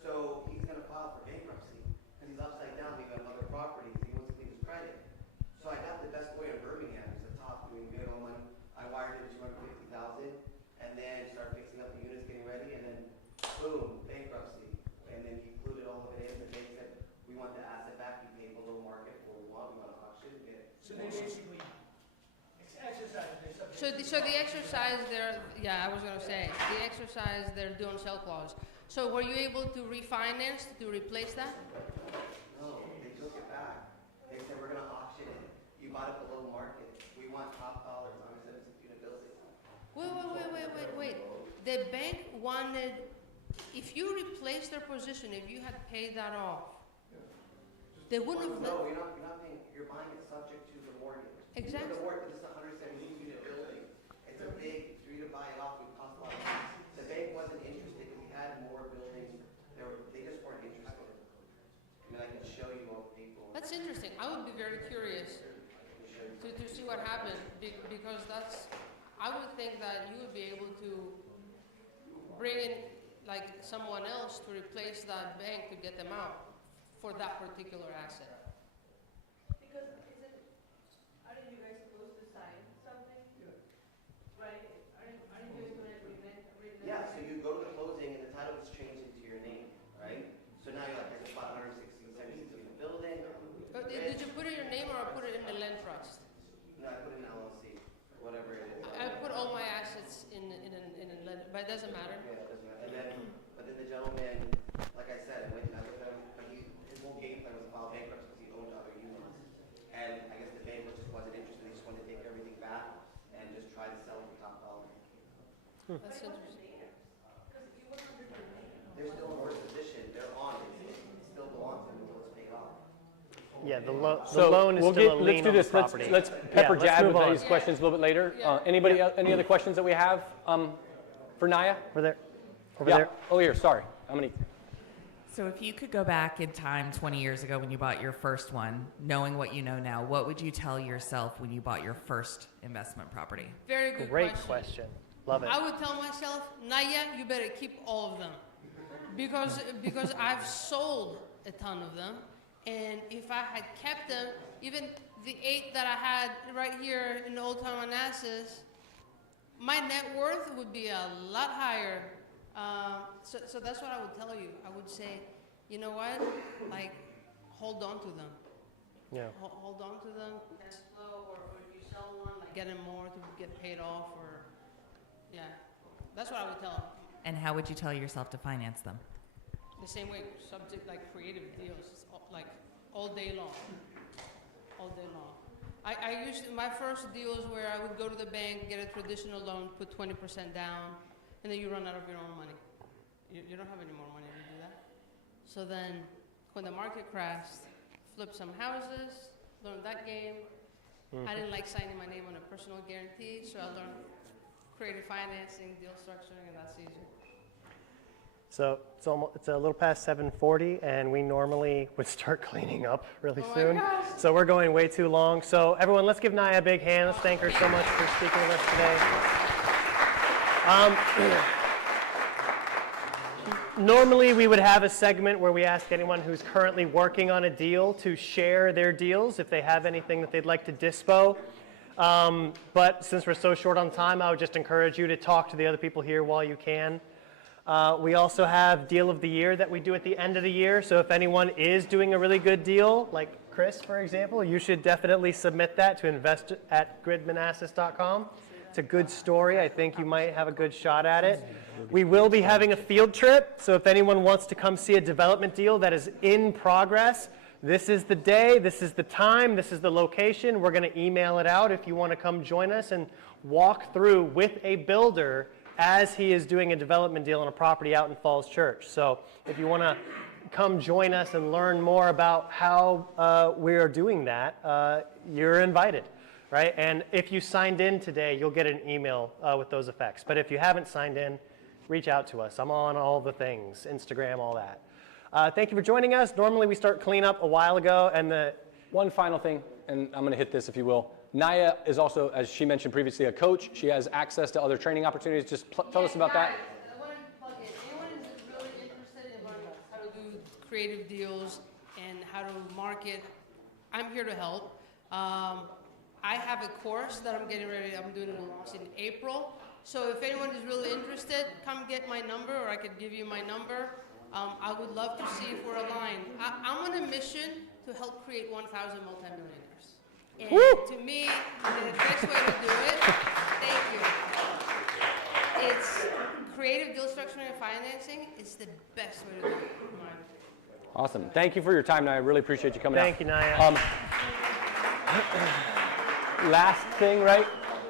So he's going to file for bankruptcy because he's upside down. We have other properties. He wants to clean his credit. So I got the best lawyer in Birmingham. He's the top doing good on money. I wired him $250,000, and then started fixing up the units, getting ready, and then boom, bankruptcy. And then he included all of it in. And they said, we want the asset back. You pay below market for what we want. We want to auction and get it. So they basically exercise their subject. So the exercise there, yeah, I was going to say, the exercise they're doing sell clause. So were you able to refinance to replace that? No, they took it back. They said, we're going to auction it. You bought it below market. We want top dollars on a 76-unit building. Wait. The bank wanted, if you replaced their position, if you had paid that off, they wouldn't have. No, you're not paying. You're buying it subject to the mortgage. Exactly. The mortgage is a 176-unit building. It's a big, for you to buy it off, it would cost a lot of money. The bank wasn't interested because we had more buildings. They just weren't interested. I mean, I can show you all the people. That's interesting. I would be very curious to see what happened because I would think that you would be able to bring in like someone else to replace that bank to get them out for that particular asset. Because aren't you guys supposed to sign something? Right? Aren't you guys going to revent? Yeah, so you go to the closing and the title is changed into your name, right? So now you're like, I just bought 176-unit building. Did you put it in your name or put it in the land trust? No, I put it in LLC, whatever it is. I put all my assets in a land, but it doesn't matter. Yeah, it doesn't matter. But then the gentleman, like I said, I went and I looked at him, but his whole game plan was to file bankruptcy because he owned other units. And I guess the bank just wasn't interested. They just wanted to take everything back and just try to sell it for top dollar. That's interesting. They're still in worse position. They're on it. It still belongs to them until it's paid off. Yeah, the loan is still a lien on the property. Let's pepper let's jab move with on. these questions a little bit later. Any other questions that we have for Naya? Over there. Oh, here. Sorry. How many? So if you could go back in time 20 years ago when you bought your first one, knowing what you know now, what would you tell yourself when you bought your first investment property? Very good Great question. Love it. I would tell myself, Naya, you better keep all of them. Because I've sold a ton of them. And if I had kept them, even the 8 that I had right here in Old Town Manassas, my net worth would be a lot higher. So that's what I would tell you. I would say, you know what? Like, hold on to them. Yeah. Hold on to them. Cash flow, or if you sell one, like get them more to get paid off, or yeah. That's what I would tell them. And how would you tell yourself to finance them? The same way, subject like creative deals, like all day long. All day long. I used to, my first deals where I would go to the bank, get a traditional loan, put 20% down, and then you run out of your own money. You don't have any more money to do that. So then, when the market crashed, flipped some houses, learned that game. I didn't like signing my name on a personal guarantee, so I learned creative financing, deal structuring, and that's easier. So it's a little past 7:40, and we normally would start cleaning up really soon. So we're going way too long. So everyone, let's give Naya a big hand. Let's thank her so much for speaking with us today. Normally we would have a segment where we ask anyone who's currently working on a deal to share their deals if they have anything that they'd like to dispo. But since we're so short on time, I would just encourage you to talk to the other people here while you can. We also have Deal of the Year that we do at the end of the year. So if anyone is doing a really good deal, like Chris, for example, you should definitely submit that to invest@gridmanassas.com. It's a good story. I think you might have a good shot at it. We will be having a field trip. So if anyone wants to come see a development deal that is in progress, this is the day, this is the time, this is the location. We're going to email it out if you want to come join us and walk through with a builder as he is doing a development deal on a property out in Falls Church. So if you want to come join us and learn more about how we are doing that, you're invited, right? And if you signed in today, you'll get an email with those effects. But if you haven't signed in, reach out to us. I'm on all the things, Instagram, all that. Thank you for joining us. Normally we start cleanup a while ago, and one final thing, and I'm going to hit this if you will. Naya is also, as she mentioned previously, a coach. She has access to other training opportunities. Just tell us about that. I want to plug in. Anyone who's really interested in learning how to do creative deals and how to market, I'm here to help. I have a course that I'm getting ready. I'm doing it in April. So if anyone is really interested, come get my number, or I could give you my number. I would love to see if we're aligned. I'm on a mission to help create 1,000 multimillionaires. And to me, the best way to do it, thank you, it's creative deal structuring and financing is the best way to do it. Awesome. Thank you for your time, Naya. I really appreciate you coming out. Thank you, Naya. Last thing, right?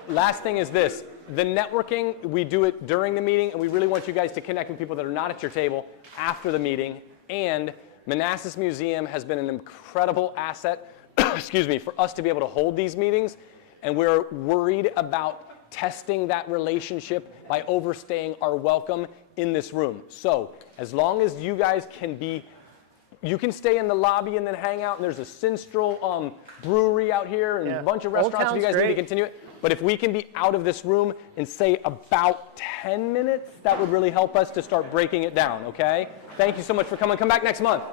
Last thing is this. The networking, we do it during the meeting, and we really want you guys to connect with people that are not at your table after the meeting. And Manassas Museum has been an incredible asset, excuse me, for us to be able to hold these meetings. And we're worried about testing that relationship by overstaying our welcome in this room. So as long as you guys can be, you can stay in the lobby and then hang out. And there's a Sinstrel brewery out here and a bunch of restaurants if you guys need to continue it. But if we can be out of this room in, say, about 10 minutes, that would really help us to start breaking it down, okay? Thank you so much for coming. Come back next month.